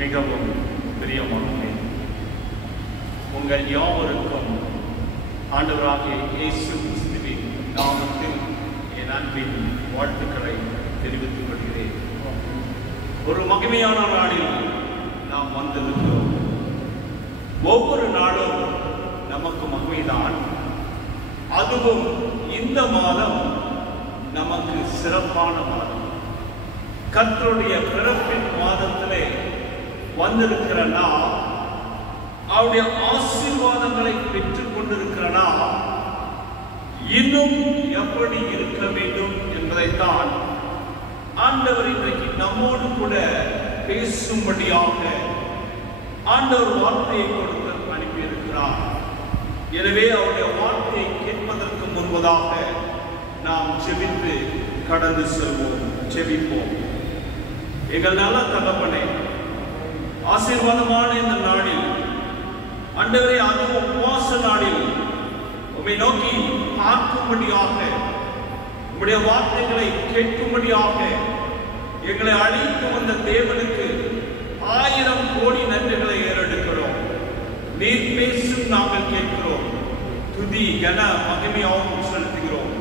மிகவும் பிரியமானவர்களே, உங்கள் யாவருக்கும் ஆண்டவராகிய இயேசு கிறிஸ்துவின் நாமத்தில் என் அன்பின் வாழ்த்துக்களை தெரிவித்துக் கொள்கிறேன். ஒரு மகிமையான நாளில் நாம் வந்திருக்கிறோம். ஒவ்வொரு நாளும் நமக்கு மகிமைதான். அதுவும் இந்த மாதம் நமக்கு சிறப்பான மாதம். கர்த்தருடைய பிறப்பின் மாதத்திலே வந்திருக்கிற நாம் அவருடைய ஆசீர்வாதங்களை பெற்றுக் கொண்டிருக்கிற நாம் இன்னும் எப்படி இருக்க வேண்டும் என்பதைத்தான் ஆண்டவர் இன்றைக்கு நம்மோடு கூட பேசும்படியாக ஆண்டவர் வார்த்தையை கொடுத்து அனுப்பியிருக்கிறார். எனவே அவருடைய வார்த்தையை கேட்பதற்கு முன்பதாக நாம் ஜெபித்து கடந்து செல்வோம். ஜெபிப்போம். எங்கள் நல்ல தகப்பனே, ஆசீர்வாதமான இந்த நாளில் ஆண்டவரே, அதுவும் உபவாச நாளில் உம்மை நோக்கி பார்க்கும்படியாக, உம்முடைய வார்த்தைகளை கேட்கும்படியாக எங்களை அழைத்து வந்த தேவனுக்கு 1000 கோடி நன்றிகளை ஏறெடுக்கிறோம். நீர் பேசும் நாங்கள் கேட்கிறோம். துதி கன மகிமையாகவும் செலுத்துகிறோம்.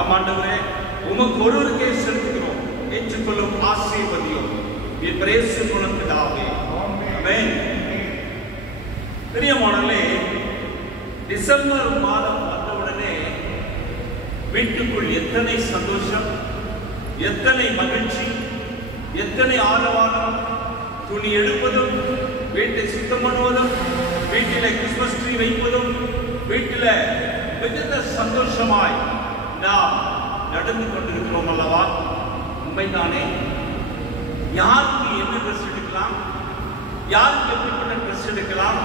ஆம் ஆண்டவரே, உமக்கு ஒருவருக்கே செலுத்துகிறோம். ஏற்றுக்கொள்ளும் ஆசீர்வதியும் இயேசு மூலம் பிதாவே. ஆமென். பிரியமானவர்களே, டிசம்பர் மாதம் வந்தவுடனே வீட்டுக்குள் எத்தனை சந்தோஷம், எத்தனை மகிழ்ச்சி, எத்தனை ஆரவாரம். துணி எடுப்பதும், வீட்டை சுத்தம் பண்ணுவதும், வீட்டில கிறிஸ்துமஸ் ட்ரீ வைப்பதும், வீட்டில மிகுந்த சந்தோஷமாய் நாம் நடந்து கொண்டிருக்கிறோம் அல்லவா? உண்மைதானே? யாருக்கு என்ன ட்ரெஸ் எடுக்கலாம், யாருக்கு எப்படிப்பட்ட ட்ரெஸ் எடுக்கலாம்,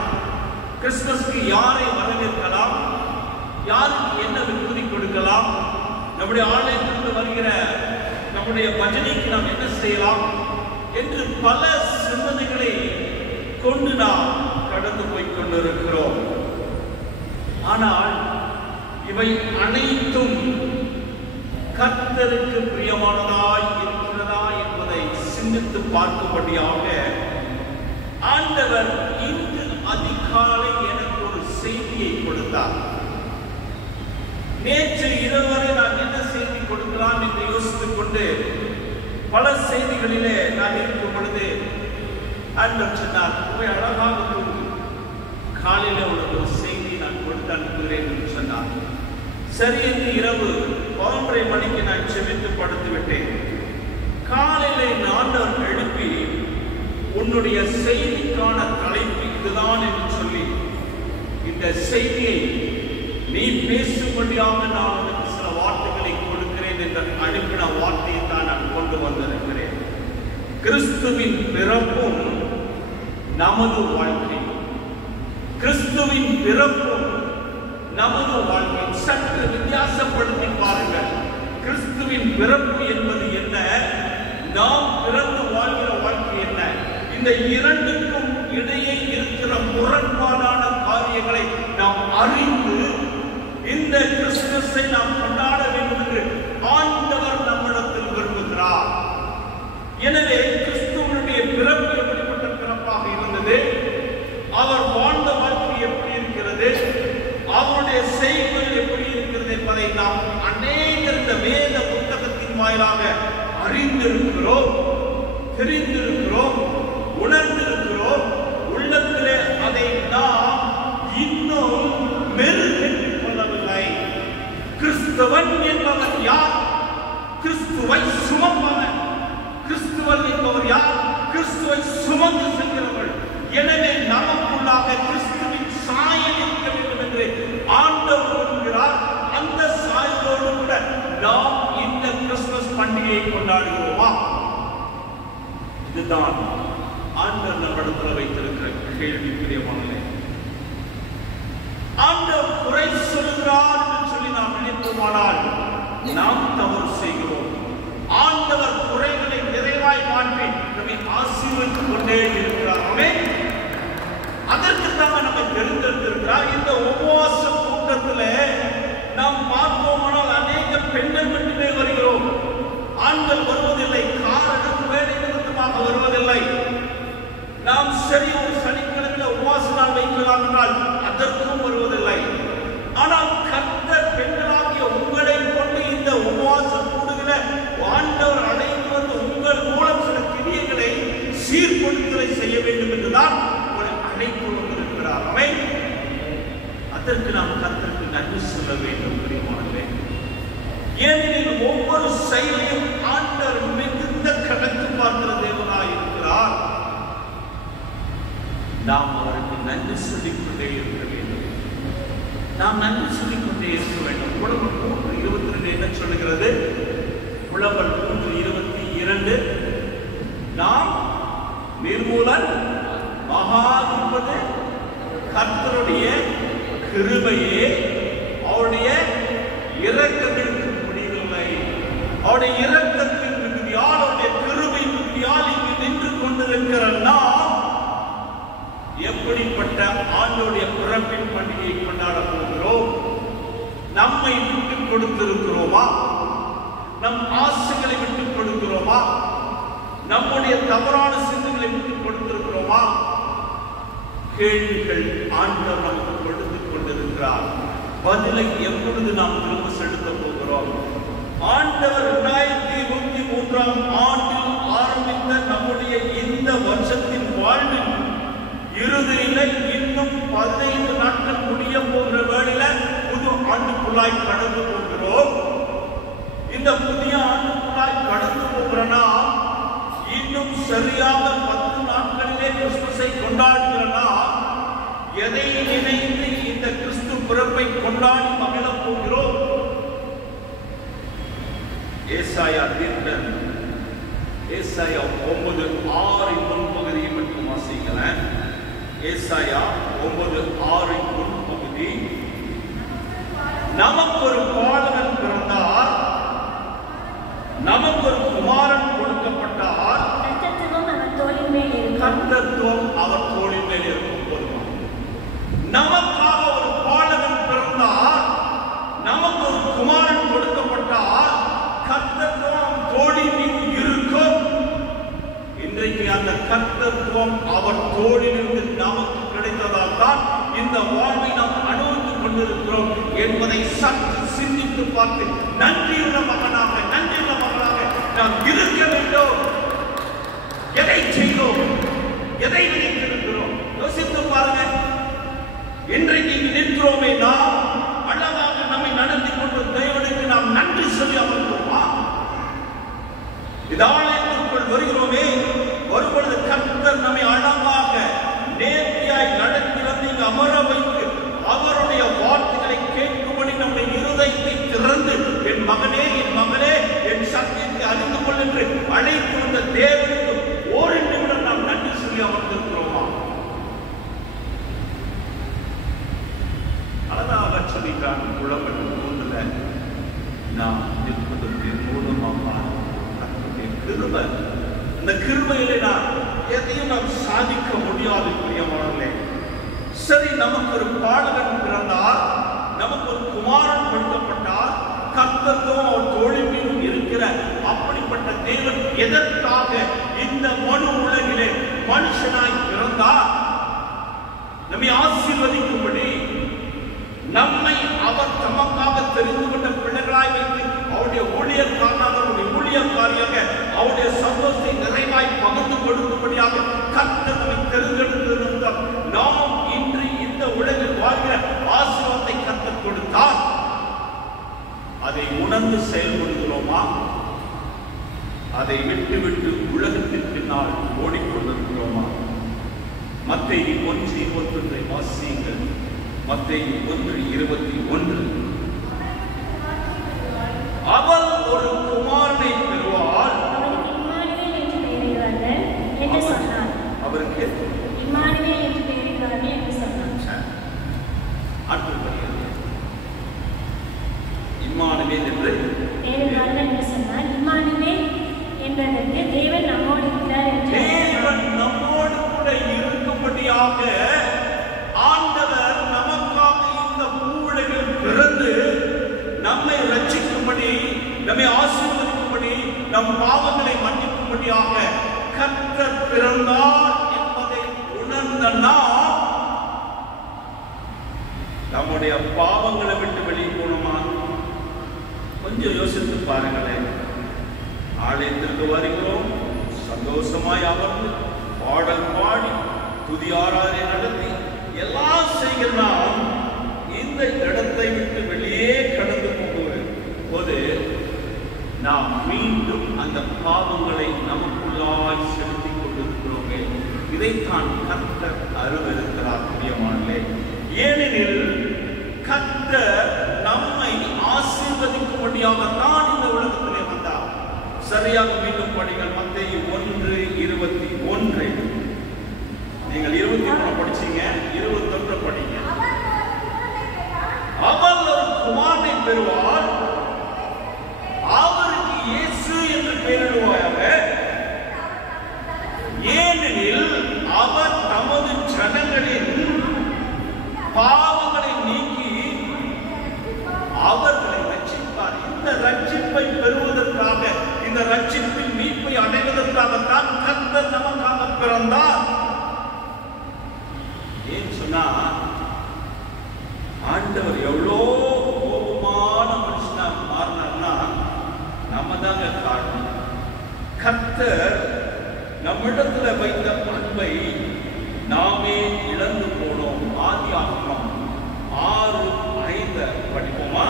கிறிஸ்துமஸ்க்கு யாரை வரவேற்கலாம், யாருக்கு என்ன விருதி கொடுக்கலாம், நம்முடைய ஆலயத்திற்கு வருகிற நம்முடைய பஜனைக்கு நாம் என்ன செய்யலாம் என்று பல சிந்தனைகளை கொண்டு நாம் கடந்து போய் கொண்டிருக்கிறோம். ஆனால் இவை அனைத்தும் கர்த்தருக்கு பிரியமானதாய் இருக்கிறதா என்பதை சிந்தித்து பார்க்கும்படியாக ஆண்டவர் இன்று அதிகாலை எனக்கு ஒரு செய்தியை கொடுத்தார். நேற்று இரவு வரை நான் என்ன செய்தி கொடுக்கலாம் என்று யோசித்துக் கொண்டு பல செய்திகளிலே நான் இருக்கும் பொழுது ஆண்டவர் சொன்னார், போய் அழகாக தூங்கு, காலையில உனக்கு ஒரு செய்தி நான் கொடுத்து அனுப்புகிறேன் என்று சொன்னார். சரி என்று இரவு 11:30 மணிக்கு நான் செபித்து படுத்து விட்டேன். காலையில ஆண்டவர் எழுப்பி, உன்னுடைய செய்திக்கான தலைப்பு இதுதான் என்று சொல்லி, இந்த செய்தியை நீ பேசும்படியாக நான் உனக்கு சில வார்த்தைகளை கொடுக்கிறேன் என்று அனுப்பின வார்த்தையை தான் நான் கொண்டு வந்திருக்கிறேன். கிறிஸ்துவின் பிறப்பும் நமது வாழ்க்கை, கிறிஸ்துவின் பிறப்பும் நமது வாழ்க்கை. சற்று வித்தியாசப்படுத்தி பாருங்கள். கிறிஸ்துவின் பிறப்பு என்பது என்ன, நாம் பிறந்து வாழ்கிற வாழ்க்கை என்ன? இந்த இரண்டுக்கும் இடையே இருக்கிற முரண்பாடான காரியங்களை நாம் அறிந்து இந்த கிறிஸ்துமஸை நாம் கொண்டாட வேண்டும் என்று ஆண்டவர் நம்மிடத்தில் விரும்புகிறார். எனவே கிறிஸ்துவனுடைய பிறப்பு எப்படிப்பட்ட பிறப்பாக இருந்தது, அவர் வாழ்ந்த வாழ்க்கை எப்படி இருக்கிறது, அவருடைய செய்திகள் எப்படி இருக்கிறது என்பதை நாம் அநேகர் இந்த வேத புத்தகத்தின் வாயிலாக அறிந்திருக்கிறோம், தெரிந்திருக்கிறோம், உணர்ந்திருக்கிறோம். உள்ளத்திலே அதை நாம் இன்னும் மெருகேற்றிக் கொள்ளவில்லை. கிறிஸ்தவன் என்பவர் யார்? கிறிஸ்துவை சுமப்பவன். கிறிஸ்துவன் என்பவர் யார்? கிறிஸ்துவை சுமந்து செல்கிறவர்கள். எனவே நமக்குள்ளாக கிறிஸ்துவின் சாயல் இருக்க வேண்டும் என்று ஆண்டவர் விரும்புகிறார். அந்த சாயலோடு கூட நாம் இந்த கிறிஸ்துமஸ் பண்டிகையை கொண்டாடுகிறோமா? இதுதான் ஆண்டவர் நம்மிடத்தில் வைத்திருக்கிற கேள்வி. பிரியமானவர்களே, ஆண்டவர் குறை சொல்கிறார் என்று சொல்லி நாம் நினைப்போமானால் நாம் தவறு செய்கிறோம். ஆண்டவர் குறைகளை நிறைவாய் மாற்றி நம்மை ஆசீர்வதித்துக் கொண்டே இருக்கிறார். அதற்கு தான் நம்ம தெரிந்திருக்கிறார். இந்த உபவாச கூட்டத்தில் நாம் பார்ப்போமானால் அநேக பெண்கள் மட்டுமே வருகிறோம், ஆண்கள் வருவதில்லை. காரணம் வேலை நிமித்தமாக வருவதில்லை. சரி ஒரு சனிக்கிழமையில உபவாச நாள் வைக்கலாம் என்றால் அதற்கும் வருவதில்லை. ஆனால் கர்த்தர் பெண்களாகிய உங்களை கொண்டு இந்த உபவாசம் கூடுகிற ஆண்டவர் அழைத்து வந்து உங்கள் மூலம் சில கிரியைகளை சீர்படுத்தலை செய்ய வேண்டும் என்றுதான் உங்களை அழைத்து வந்திருக்கிறார். அவை அதற்கு நாம் கர்த்தருக்கு நன்றி சொல்ல வேண்டும். பிரியமானவர்களே, ஏனெனில் ஒவ்வொரு செயலையும் ஆண்டவர் மிகுந்த கணக்கு பார்க்கிற தேவனாய் இருக்கிறார். நாம் அவருக்கு நன்றி சொல்லிக் கொண்டே இருக்க வேண்டும். நாம் நன்றி சொல்லிக் கொண்டே இருக்க வேண்டும். புலம்பல் 3:22 என்ன சொல்லுகிறது? புலம்பல் 3:22, நாம் நிர்மூலன் மகாதிபதி கர்த்தருடைய கிருபையே, அவருடைய இரக்கத்திற்கு முடிவில்லை. அவருடைய இரக்கத்தின் மிகுதியால், அவருடைய கிருபை மிகுதியால் இங்கு நின்று கொண்டிருக்கிற நாம் எப்படிப்பட்ட ஆண்டோடைய பிறப்பின் பண்டிகையை கொண்டாட போகிறோம்? நம்மை விட்டுக் கொடுத்திருக்கிறோமா? நம் ஆசைகளை விட்டுக் கொடுக்கிறோமா? நம்முடைய தவறான சிந்தனைகளை விட்டுக் கொடுத்திருக்கிறோமா? கேள்விகள் ஆண்டவர் நமக்கு கொடுத்துக் கொண்டிருக்கிறார். பதிலை எப்பொழுது நாம் திரும்ப செலுத்த போகிறோம்? ஆண்டவர் 2023ஆம் ஆண்டில் ஆரம்பித்த நம்முடைய இந்த வருஷத்தின் வாழ்வில் இறுதியில இன்னும் 15 நாட்கள் முடிய போகிற வேளையில புது ஆண்டுக்குள்ளாய் கடந்து போகிறோம். இந்த புதிய ஆண்டுக்குள்ளாய் கடந்து போகிறனா இன்னும் சரியாக 10 நாட்களிலே கிறிஸ்துமஸை கொண்டாடுகிறனா எதை நினைத்து இந்த கிறிஸ்து பிறப்பை கொண்டாடி மகிழப் போகிறோம்? ஏசாயா தீர்க்கன் ஏசாயா 9:6 முன்பகுதியை மட்டும் வாசிக்கிறேன். ஏசாயா 9:6 முன்பகுதி, நமக்கு ஒரு பாலகன் பிறந்தார், நமக்கு ஒரு குமாரன் கொடுக்கப்பட்டார், கர்த்தத்துவம் அவர் தோளின் மேல் இருக்கும். நமக்காக ஒரு பாலகன் பிறந்தார், நமக்கு ஒரு குமாரன் கொடுக்கப்பட்டார், கர்த்தத்துவம் தோளின் மீது இருக்கும். இன்றைக்கு அந்த கர்த்தத்துவம் அவர் தோளிலிருந்து நமக்கு கிடைத்ததால் தான் இந்த வாழ்வை நாம் அனுபவித்துக் கொண்டிருக்கிறோம் என்பதை சற்று சிந்தித்து பார்த்து நன்றியுள்ள மகனாக, நன்றியுள்ள மகனாக நாம் இருக்க வேண்டும். எதை செய்தோம்? எதை நினைத்திருக்கிறோம்? யோசித்து பாருங்க. இன்றைக்கு இங்கு நிற்கிறோமே, நாம் அழகாக நம்மை நடத்தி கொண்டு தேவனுக்கு நாம் நன்றி சொல்லி அமர்ந்தோமா? இதாலயத்திற்குள் வருகிறோமே, வரும்பொழுது கர்த்தர் நம்மை அழகாக நேர்த்தியாய் நடத்தி வந்து இங்கு அமர வைத்து அவருடைய வார்த்தைகளை கேட்கும்படி நம்முடைய இருதயத்தை திறந்து, என் மகனே, என் மகளே, என் சத்தியத்தை அறிந்து கொள் என்று அழைத்து வந்த தேவனுக்கு ஒரு நிமிடம் நாம் நன்றி சொல்லி அமர்ந்திருக்கிறோமா? அழகாக சொல்லிட்டான் புலம்பல் 3 நாம் நிற்பதற்கு மூலமாக கிருபை. இந்த கிருபையிலே நான் எதையும் நாம் சாதிக்க முடியாது. பிரியமானவர்களே, சரி, நமக்கு ஒரு பாலகன் பிறந்தார், நமக்கு ஒரு குமாரன் கொடுக்கப்பட்டார், கர்த்தத்துவம் அவர் தோளின் மீது இருக்கிற அப்படிப்பட்ட தேவன் எதற்காக இந்த மனு உலகிலே மனுஷனாய் பிறந்தார்? நம்மை ஆசீர்வதிக்கும்படி, நம்மை அவர் தமக்காக தெரிந்து கொண்ட பிள்ளைகளாய் வைத்து அவருடைய ஊழியக்காரனாக, அவருடைய ஊழியக்காரியாக, அவருடைய சந்தோஷத்தை நிறைவாய் பகிர்ந்து கொடுக்கும்படியாக கர்த்தர் நம்மை தெரிந்தெடுத்திருந்தார். நாம் இன்று இந்த உலகில் வாழ்கிற ஆசீர்வாதத்தை கர்த்தர் கொடுத்தார். அதை உணர்ந்து செயல்படுகிறோமா? அதை விட்டு விட்டு உலகத்தின் பின்னால் ஓடிக்கொண்டிருக்கிறோமா? மத்தேயு 1:21 வாசியுங்கள். மத்தேயு 1:21, அவள் ஒரு குமாரனை பெறுவாள், அவருக்கு இம்மானுவேல் என்று பெயரிடுவார்கள் என்று சொன்னார். அவருக்கு இம்மானுவேல் என்று பெயரிடுவார்கள் என்று சொன்னார். அடுத்தது இம்மானுவேல் என்று பெயரிடுவார்கள் என்று சொன்னார். இம்மானுவேல் என்பதற்கு தேவன் நம்மோடு இருக்கிறார் என்று, தேவன் நம்மோடு கூட இருக்கும்படியாக ஆண்டவர் நமக்காக இந்த பூவுலகில் பிறந்து நம்முடைய பாவங்களை விட்டு வெளியே போகணுமா? கொஞ்சம் யோசித்து பாருங்களேன். ஆலயத்திற்கு வருகிறோம், சந்தோஷமாய் அமர்ந்து பாடல் பாடி துதி ஆராதனை நடத்தி எல்லாம் செய்கிறோம். இந்த இடத்தை விட்டு வெளியே கடந்து போகும்போது நாம் மீண்டும் அந்த பாவங்களை நமக்குள்ளாய் செலுத்திக் கொண்டிருக்கிறோமே. இதைத்தான் கர்த்தர் அருவருக்கிறார் பிரியமானவர்களே. ஏனெனில் கர்த்தர் நம்மை ஆசீர்வதிக்கும்படியாகத்தான் இந்த உலகத்திலே வந்தார். சரியாக மீண்டும் படிங்கள். மத்தேயு 1:21. நீங்கள் 23 படிச்சீங்க, 21 படிங்க. அவர் ஒரு குமாரனை பெறுவார், அவருக்கு இயேசு என்று பெயரிடுவாயாக. ஏனெனில் அவர் தமது ஜனங்களின் பாவங்களை நீக்கி அவர்களை ரட்சிப்பார். இந்த ரட்சிப்பை பெறுவதற்காக, இந்த ரட்சிப்பின் மீட்பை அடைவதற்காகத்தான் கர்த்தர் நமக்காக பிறந்தார். ஏன் சொன்னா, ஆண்டவர் எவ்வளோ கோபமான மனுஷனா மாறினார்னா நம்ம தாங்க காரணம். கர்த்தர் நம்மிடத்துல வைத்த அன்பை நாமே இழந்து போனோம். ஆதியாகமம் 6:5 படிப்போமா?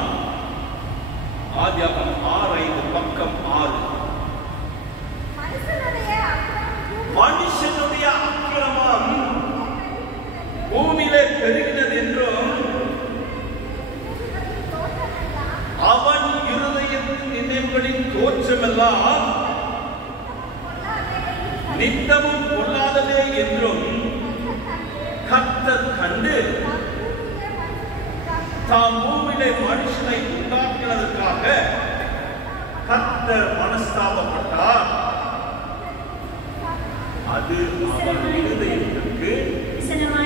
ஆதியாகமம் 6:5 பக்கம் 6. மனுஷனுடைய அக்கிரமம் பூமியிலே பெருகினது என்றும் அவன் இருதயத்தின் நினைவுகளின் தோற்றமெல்லாம் நித்தமும் பொல்லாததே என்றும் கர்த்தர் கண்டு தாம் பூமியிலே மனுஷனை உண்டாக்கினதற்காக கர்த்தர் மனஸ்தாபப்பட்டார். அது அவன் இருதயத்திற்கு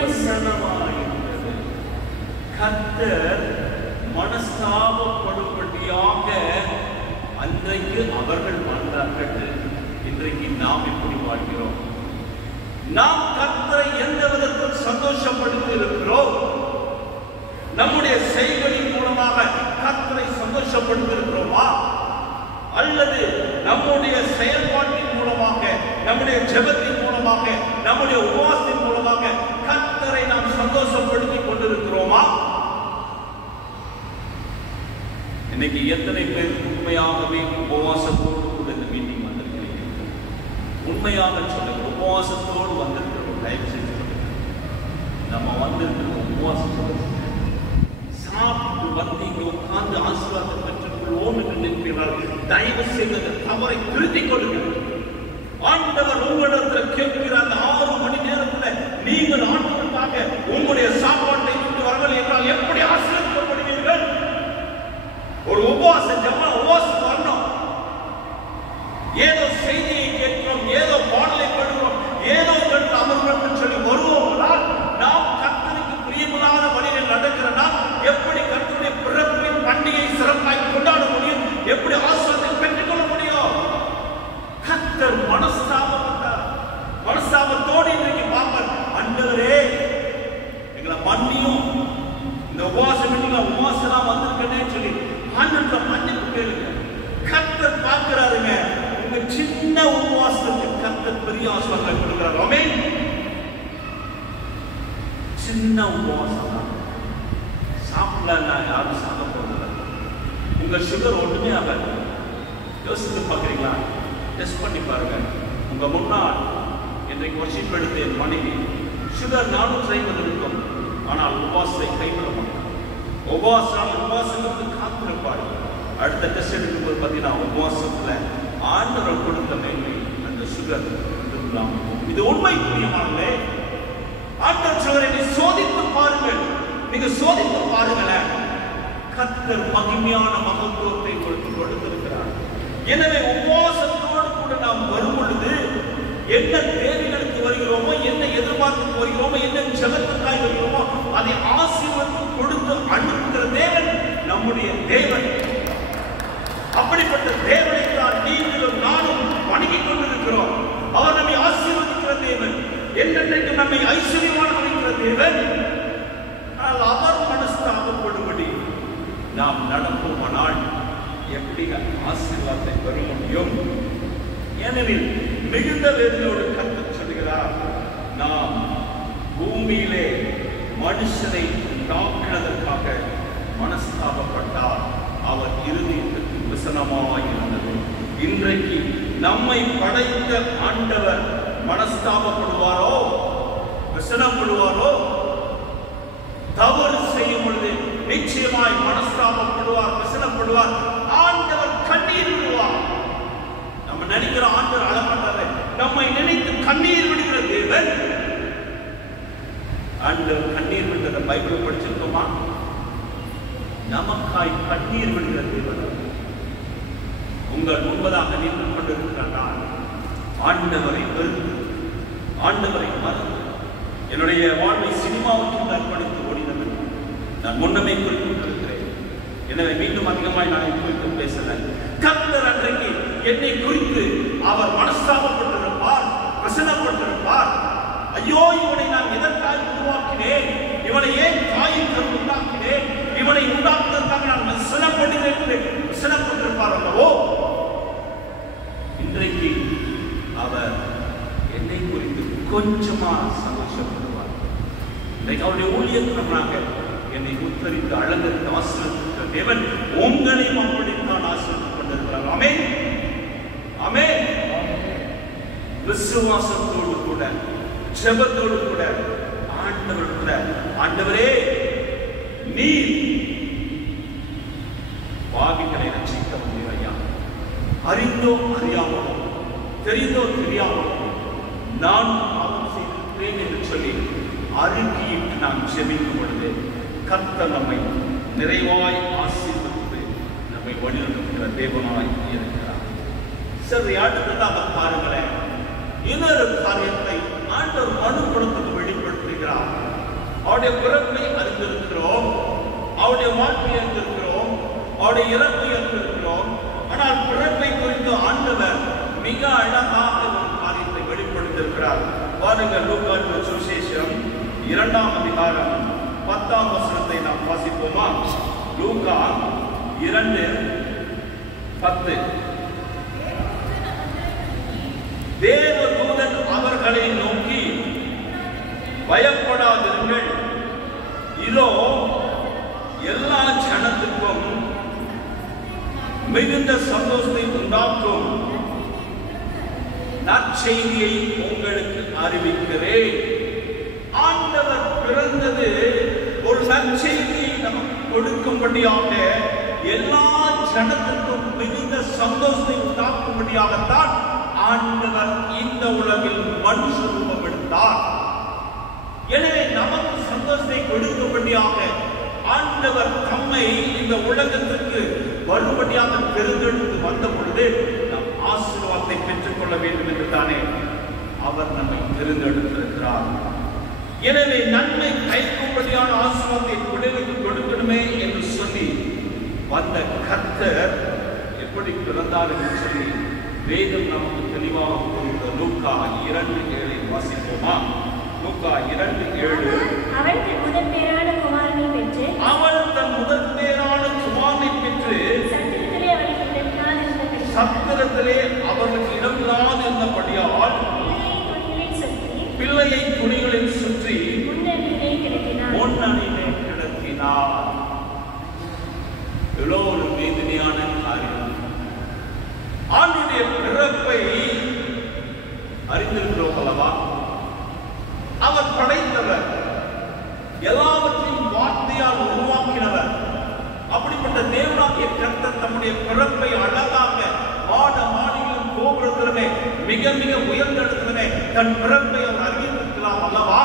வசனமாயிருந்தது. கர்த்தர் மனஸ்தாபப்படும்படியாக அன்றைக்கு அவர்கள் வாழ்ந்தார்கள். இன்றைக்கு நாம் எப்படி வாழ்கிறோம்? நாம் கர்த்தரை எந்த விதத்தில் சந்தோஷப்படுத்தி இருக்கிறோம்? நம்முடைய செய்கையின் மூலமாக கர்த்தரை சந்தோஷப்படுத்தி இருக்கிறோமா? அல்லது நம்முடைய செயல்பாட்டின் மூலமாக, நம்முடைய ஜெபத்தின் மூலமாக, நம்முடைய உபவாசத்தின் மூலமாக கர்த்தரை நாம் சந்தோஷப்படுத்தி கொண்டிருக்கிறோமா? இன்னைக்கு எத்தனை பேர் உண்மையாகவே உபவாசத்தோடு கூட இந்த மீட்டிங் வந்திருக்கிறீங்க? உண்மையாக சொல்லுங்க, உபவாசத்தோடு வந்திருக்கிறோம். தயவு செஞ்சு நம்ம வந்திருக்கிறோம் உபவாசத்தோடு. சாப்பிட்டு வந்து இங்க உட்கார்ந்து ஆசீர்வாதம் பெற்றுக்கொள்வோம் என்று நினைக்கிறார்கள். தயவு செய்து அந்த தவறை திருத்திக் கொள்ளுங்கள். ஆண்டவர் உங்களிடத்தில் கேட்கிற அந்த 6 மணி நேரத்தில் நீங்கள் ஆண்டவருக்காக உங்களுடைய சாப்பாட்டை விட்டு வரவில்லை என்றால் எப்படி ஆசீர்வதிக்கப்படுவீர்கள்? ஒரு உபவாச ஜெபம், உபவாசம் வரணும். ஏதோ செய்தியை கேட்கிறோம், ஏதோ பாடலை பாடுகிறோம், ஏதோ அமர்வுன்னு சொல்லி வருவோம்னால் நாம் கர்த்தருக்கு பிரியமில்லாத வழியில் நடக்கிறனா எப்படி கர்த்தருடைய பிறப்பின் பண்டிகை சிறப்பாய் கொண்டாட முடியும்? எப்படி ஆசீர்வாதத்தை பெற்றுக்கொள்ள முடியும்? கர்த்தர் மனஸ்தாபப்பட்டார். மனஸ்தாபத்தோடு இன்றைக்கு பார்ப்பார், ஆண்டவரே எங்களை மன்னியும், இந்த உபவாசம் உபவாசம் வந்திருக்கேன்னு சொல்லி ஆண்டவரை மன்னிப்பு கேளுங்க. கர்த்தர் பார்க்கிறாருங்க, உங்க சின்ன உபவாசத்துக்கு கர்த்தர் பெரிய ஆசீர்வாதத்தை கொடுக்கிறார். ஆமென். சின்ன உபவாசம் தான், சாப்பிடலாம், யாரும் சாப்பிட போறதில்லை. உங்க சுகர் ஒண்ணுமே ஆகாது. யோசித்து பார்க்குறீங்களா? டெஸ்ட் பண்ணி பாருங்க. உங்க முன்னால் இன்றைக்கு வர்ஷிப் எடுத்த என் மனைவி சுகர் 450 இருக்கும், ஆனால் உபவாசத்தை கைவிட மாட்டார். உபவாசத்துக்கு காத்திருப்பார். அடுத்த டெஸ்ட் எடுக்கும்போது பார்த்தீங்கன்னா உபவாசத்துல ஆண்டவர் கொடுத்த மேன்மை அந்த சுகர் இருக்கலாம். இது உண்மை புரியமானே. ஆண்டவர் சொல்றதை சோதித்து பாருங்கள். நீங்க சோதித்து பாருங்களேன், கர்த்தர் மகிமையான மகத்துவத்தை கொடுத்திருக்கிறார். எனவே உபவாசத்தோடு கூட நாம் வரும் பொழுது என்ன தேவைகளுக்கு வருகிறோமோ, என்ன எதிர்பார்த்து வருகிறோமோ, என்ன ஜெபத்துக்காய் வருகிறோமோ அதை ஆசீர்வாதம் கொடுத்து அனுப்புகிற தேவன் நம்முடைய தேவன். அப்படிப்பட்ட தேவனை தான் நீங்களும் நானும் வணங்கிக் கொண்டிருக்கிறோம். அவர் நம்மை ஆசீர்வதிக்கிற தேவன். என்றென்றைக்கு நம்மை நம்மை ஐஸ்வர்யமான வைக்கிற தேவன். ஆனால் அவர் மனஸ்தாபப்படும்படி நாம் நடப்போமானால் எப்படி ஆசீர்வாதத்தை பெற முடியும்? ஏனெனில் மிகுந்த வேதனையோடு கர்த்தர் சொல்கிறார், நாம் பூமியிலே மனுஷனை உண்டாக்குவதற்காக மனஸ்தாபப்பட்டார், அவர் இருதயத்திற்கு விசனமாயிருந்தது. இன்றைக்கு நம்மை படைத்த ஆண்டவர் மனஸ்தாபப்படுவாரோ, விசனப்படுவாரோ? தவறு செய்யும் பொழுது நிச்சயமாய் மனஸ்தாபப்படுவார், விசனப்படுவார். ஆண்டவர் கண்ணீர் விடுவார். நம்ம நினைக்கிற ஆண்டவர் அழப்பட்டாரு, நம்மை நினைத்து கண்ணீர் விடுகிற தேவன். ஆண்டவர் கண்ணீர் விடுகிற பைபிள் படிச்சிருக்கோமா? நமக்காய் கண்ணீர் விடுகிற தேவன் உங்கள் முன்பதாக நின்று கொண்டிருக்கிறார். ஆண்டவரை வெறுத்து, ஆண்டவரை மறந்து, என்னுடைய வாழ்வை சினிமாவுக்கு அர்ப்பணித்து ஓடினவன் நான் முன்னமே குறிப்பிட்டிருக்கிறேன். எனவே மீண்டும் அதிகமாய் நான் குறித்து பேசல. கர்த்தர் அன்றைக்கு என்னை குறித்து அவர் மனஸ்தாபப்பட்டிருப்பார், வசனப்பட்டிருப்பார். ஐயோ, இவனை நான் எதற்காக உருவாக்கினேன், இவனை ஏன் தாயிற்கு உண்டாக்கினேன், இவனை உண்டாக்குவதற்காக நான் வசனப்படுகிறேன் என்று வசனப்பட்டிருப்பார் அல்லவோ? இன்றைக்கு அவர் என்னை குறித்து கொஞ்சமா சந்தோஷப்படுவார். இன்றைக்கு அவருடைய ஊழியக்காரனாக என்னை உத்தரித்து அழகற்கு ஆசீர்வதிக்கிற தேவன் உங்களையும் அப்படித்தான் ஆசீர்வதித்துக் கொண்டிருக்கிறார். ஆமென், ஆமென். விசுவாசத்தோடு கூட, ஜெபத்தோடு கூட ஆண்டவர் கூட, ஆண்டவரே நீர் பாவிகளை ரட்சிக்க முடியும் ஐயா. அறிந்தோ அறியாமலோ, தெரிந்தோ தெரியாமலோ நான் பாவம் செய்திருக்கிறேன் என்று சொல்லி அறிக்கையிட்டு நாம் ஜெபிக்கும் பொழுது கர்த்தர் நம்மை நிறைவாய் ஆசீர்வதித்து நம்மை வழிநடத்துகிற தேவனாய் இருக்கிறார். சரி, அடுத்ததாக பாருங்களேன், இன்னொரு காரியத்தை ஆண்டவர் மனு குலத்துக்கு வெளிப்படுத்துகிறார். அவருடைய பிறப்பை அறிந்திருக்கிறோம், அவருடைய வாழ்க்கையை அறிந்திருக்கிறோம், அவருடைய இறப்பை அறிந்திருக்கிறோம். ஆனால் பிறப்பை குறித்து ஆண்டவர் மிக அழகாக ஒரு காரியத்தை வெளிப்படுத்தியிருக்கிறார். பாருங்கள், லூக்கா சுவிசேஷம் 2ஆம் அதிகாரம் 10ஆம் வசனத்தை நாம் வாசிப்போமா? லூக்கா 2:10. தேவதூதன் அவர்களை நோக்கி, பயப்படாதிருங்கள், இதோ எல்லா ஜனத்துக்கும் மிகுந்த சந்தோஷத்தை உண்டாக்கும் நற்செய்தியை உங்களுக்கு அறிவிக்கிறேன். ஆண்டவர் பிறந்தது ஒரு நற்செய்தியை நமக்கு கொடுக்கும்படியாக, எல்லா ஜனத்துக்கும் மிகுந்த சந்தோஷத்தை உண்டாக்கும்படியாகத்தான் ஆண்டவர் இந்த உலகில் மனுஷ ரூபம் எடுத்தார். எனவே நமக்கு சந்தோஷத்தை கொடுக்கும்படியாக ஆண்டவர் தம்மை இந்த உலகத்திற்கு வரும்படியாக தெரிந்தெடுத்து வந்த பொழுது நாம் ஆசீர்வாதத்தை பெற்றுக் கொள்ள வேண்டும் என்று தானே அவர் நம்மை தெரிந்தெடுத்திருக்கிறார். எனவே நன்மை கைக்கும்படியான ஆசீர்வாதத்தை உலகிற்கு கொடுக்கணுமே என்று சொல்லி வந்த கர்த்தர் எப்படி பிறந்தார் என்று சொல்லி வேதம் நமக்கு தெளிவாக கூறுகிற லூக்கா 2:7 வாசிப்போமா? லூக்கா 2:7. அவள் தன் முதற் பேரான குமாரனை பெற்று சத்திரத்திலே அவர்களுக்கு இடமில்லாது இருந்தபடியால் பிள்ளையை துணிகளில் சுற்றி முன்னணியிலே கிடத்தினார். எவ்வளோ ஒரு வேதனையான காரியம். ஆண்டுடைய பிறப்பை அறிந்திருக்கிறோம் அல்லவா? அவர் படைத்தவர், எல்லாவற்றையும் வார்த்தையால் உருவாக்கினவர். அப்படிப்பட்ட தேவனாகிய கர்த்தர் தம்முடைய பிறப்பை அழகாக மாட மாடிகளும் கோபுரத்திலுமே மிக மிக உயர்ந்த இடத்திலுமே தன் பிறப்பை அவர் அறிவித்திருக்கலாம் அல்லவா?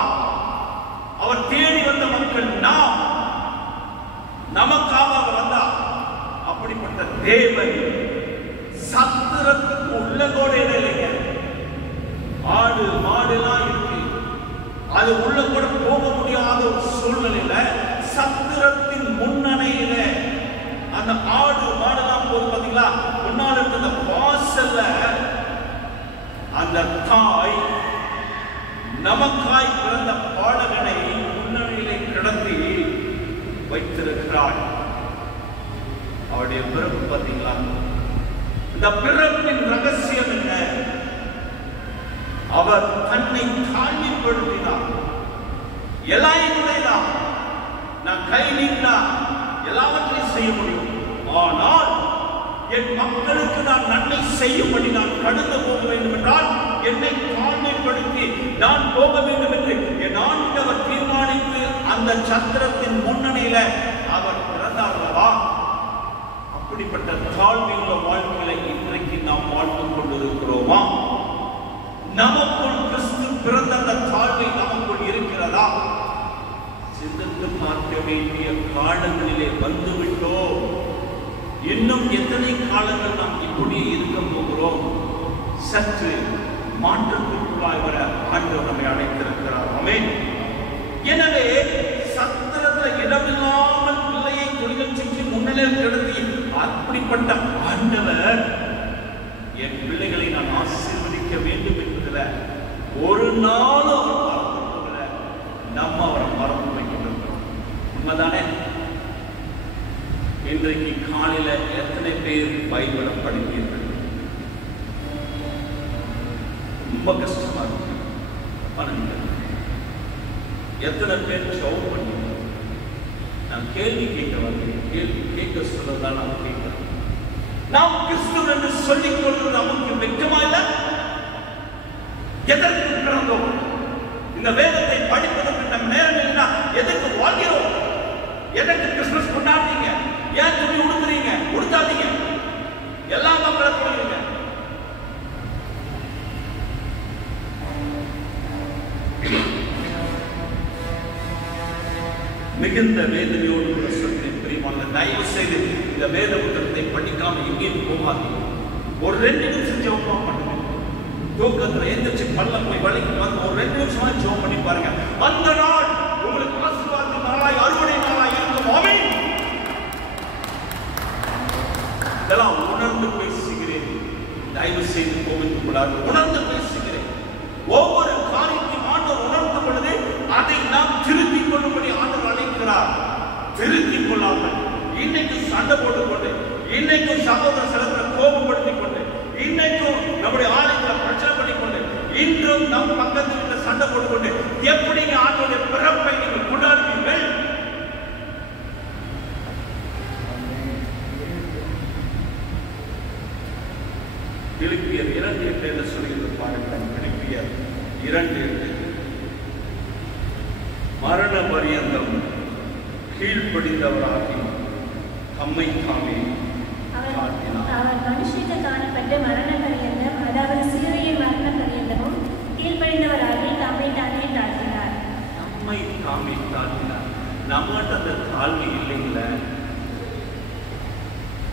அவர் தேடி வந்த மக்கள் நாம், நமக்காக அவர் வந்தார். அப்படிப்பட்ட தேவன் சத்திரத்துக்கு உள்ளதோட இல்லைங்க, ஆடு மாடுலாம் இருக்கு, அது உள்ள கூட போக முடியாத ஒரு சூழ்நிலையில சத்திரத்தின் முன்னணையில அந்த ஆடு மாடெல்லாம் போது பாத்தீங்களா, முன்னால் இருந்த வாசல்ல அந்த தாய் நமக்காய் பிறந்த பாலகனை முன்னணியிலே கிடத்தி வைத்திருக்கிறாள். அவருடைய பிறப்பு பார்த்தீங்களா? இந்த பிறப்பின் ரகசியம் என்ன? அவர் தன்னை தாழ்மைப்படுத்தினார். எல்லாரையும் நான் கை நீட்டினா எல்லாவற்றையும் செய்ய முடியும். ஆனால் என் மக்களுக்கு நான் நன்மை செய்யும்படி நான் கடந்து போக வேண்டும் என்றால் என்னை தாழ்மைப்படுத்தி நான் போக வேண்டும் என்று என் ஆண்டவர் தீர்மானித்து அந்த சத்திரத்தின் முன்னணியில அவர் பிறந்தார்களா? அப்படிப்பட்ட தாழ்மையுள்ள வாழ்க்கையில இன்றைக்கு நாம் வாழ்ந்து கொண்டிருக்கிறோமா? நமக்குள் கிறிஸ்து பிறந்த அந்த தாழ்மை நமக்குள் இருக்கிறதா? சிந்தித்து பார்க்க வேண்டிய காலங்களிலே வந்துவிட்டோம். இன்னும் எத்தனை காலங்கள் நாம் இப்படியே இருக்க போகிறோம்? சற்று மாற்றத்திற்குள்ளாய் வர ஆண்டவர் நம்மை அழைத்திருக்கிறார். ஆமென். எனவே சத்திரத்தில் இடமில்லாமல் பிள்ளையை தொழில் செஞ்சு முன்னிலையில் கிடத்தி அப்படிப்பட்ட ஆண்டவர் என் பிள்ளைகளை நான் ஆசீர்வதிக்க வேண்டும் என்பதில் ஒரு நாளும் அவர் மறந்துவிடல. நம்ம அவரை மறந்து வைக்கின்றோம். உண்மைதானே? இன்றைக்கு காலையில எத்தனை பேர் பைபிளை படிப்பீர்கள்? ரொம்ப கஷ்டமா இருக்கு. எத்தனை பேர் ஜெபம் பண்ணீங்க? நான் கேள்வி கேட்க வந்தேன். கேள்வி கேட்க சொல்லதான் நான் கேட்கிறேன். நாம் கிறிஸ்துவ என்று சொல்லிக் கொள்வது நமக்கு வெட்கமா இல்லை? எதற்கு பிறந்தோம்? இந்த வேதத்தை படிப்பதற்கு நம் நேரம் இல்லைன்னா எதற்கு வாழ்கிறோம்? எதற்கு கிறிஸ்துமஸ் கொண்டாடுறீங்க? ஏன் துணி உடுத்துறீங்க? உடுத்தாதீங்க. எல்லா மக்களும் சொல்லுங்க. மிகுந்த வேதனையோடு கூட சொல்கிறேன் பிரியமான, தயவு செய்து இந்த வேத புத்தகத்தை படிக்காம எங்கேயும் போகாதீங்க. ஒரு 2 நிமிஷம் ஜெபம் பண்ணுங்க. தூக்கத்துல எந்திரிச்சு பல்ல போய் வலிக்கு வந்து ஒரு 2 நிமிஷமா ஜெபம் பண்ணி பாருங்க. அந்த நாள் உங்களுக்கு ஆசீர்வாத நாளாய் அறுவடை நாளாய் இருக்கும். ஆமென். இதெல்லாம் உணர்ந்து பேசுகிறேன். தயவு செய்து கோவித்து கூடாது. உணர்ந்து பேசுகிறேன். ஒவ்வொரு காரியத்தையும் ஆண்டவர் உணர்ந்த பொழுது அதை நாம் திருத்திக் கொள்ளும்படி ஆண்டவர் அழைக்கிறார். திருத்திக் கொள்ளாமல் இன்னைக்கு சண்டை போட்டுக்கொண்டு, இன்னைக்கும் சகோதர சிலத்தை கோபப்படுத்திக் கொண்டு, இன்னைக்கும் நம்முடைய ஆலயங்களை பிரச்சனை பண்ணிக்கொண்டு, இன்றும் நம் பக்கத்தில் உள்ள சண்டை போட்டுக்கொண்டு எப்படிங்க ஆண்டவருடைய பிறப்பை நீங்கள் கொண்டாடுவீர்கள்? பிலிப்பியர் 2:8 என்று சொல்கிறது பாருங்கள். பிலிப்பியர் 2:8 மரண பரியந்தம் கீழ்ப்படிந்தவராகி தம்மை தாமே காட்டினார். அவர் மனுஷனுக்கு காணப்பட்ட மரண பரியந்தம், அதாவது சிலுவையின் மரண பரியந்தமும் கீழ்ப்படிந்தவராகி தம்மை தாமே தாழ்த்தினார். தம்மை தாமே தாழ்த்தினார். நம்மகிட்ட அந்த தாழ்மை இல்லைங்கள.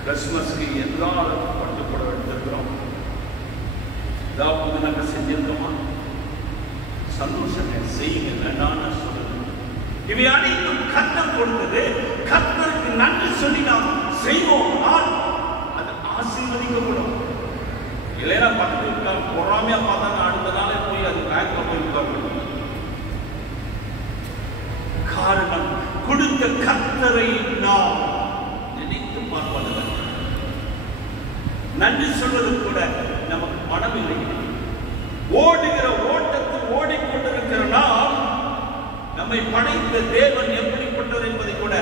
கிறிஸ்துமஸ்க்கு எல்லாரும் பட்டு கூட எடுத்துக்கிறோம். ஏதாவது நாங்கள் செஞ்சிருக்கோமா? சந்தோஷத்தை செய்யுங்க, வேண்டான்னு சொல்லுங்க. இவை அனைத்தும் கர்த்தர் கொடுத்தது. கர்த்தருக்கு நன்றி சொல்லி நாம் செய்வோம்னால் அது ஆசீர்வதிக்கப்படும். இல்லைன்னா பக்கத்து பொறாமையா பார்த்தாங்க, அடுத்த நாளே போய் அது பேங்க்ல போய் உட்கார்ந்து. காரணம், கொடுத்த கர்த்தரை நாம் நினைத்து பார்ப்பது. நன்றி சொல்வது கூட நமக்கு மனம் இல்லை. ஓடுகிற ஓட்டத்தில் ஓடிக்கொண்டிருக்கிற நாம் நம்மை படைத்த தேவன் எப்படிப்பட்டவர் என்பதை கூட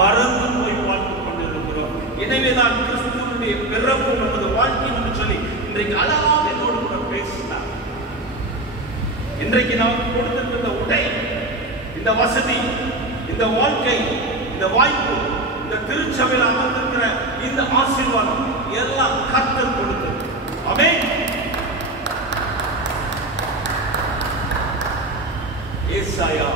மறந்து போய் பார்த்துக் கொண்டிருக்கிறோம். எனவே நான் கிறிஸ்துவனுடைய பிறப்பு என்பது வாழ்க்கை என்று சொல்லி இன்றைக்கு அழகாக என்னோடு கூட பேசினார். இன்றைக்கு நமக்கு கொடுத்திருக்கிற உடை, இந்த வசதி, இந்த வாழ்க்கை, இந்த வாய்ப்பு, இந்த திருச்சபையில் அமர்ந்திருக்கிற இந்த ஆசீர்வாதம் எல்லாம் கர்த்தர் கொடுத்தது. ஆமென். ஏசாயா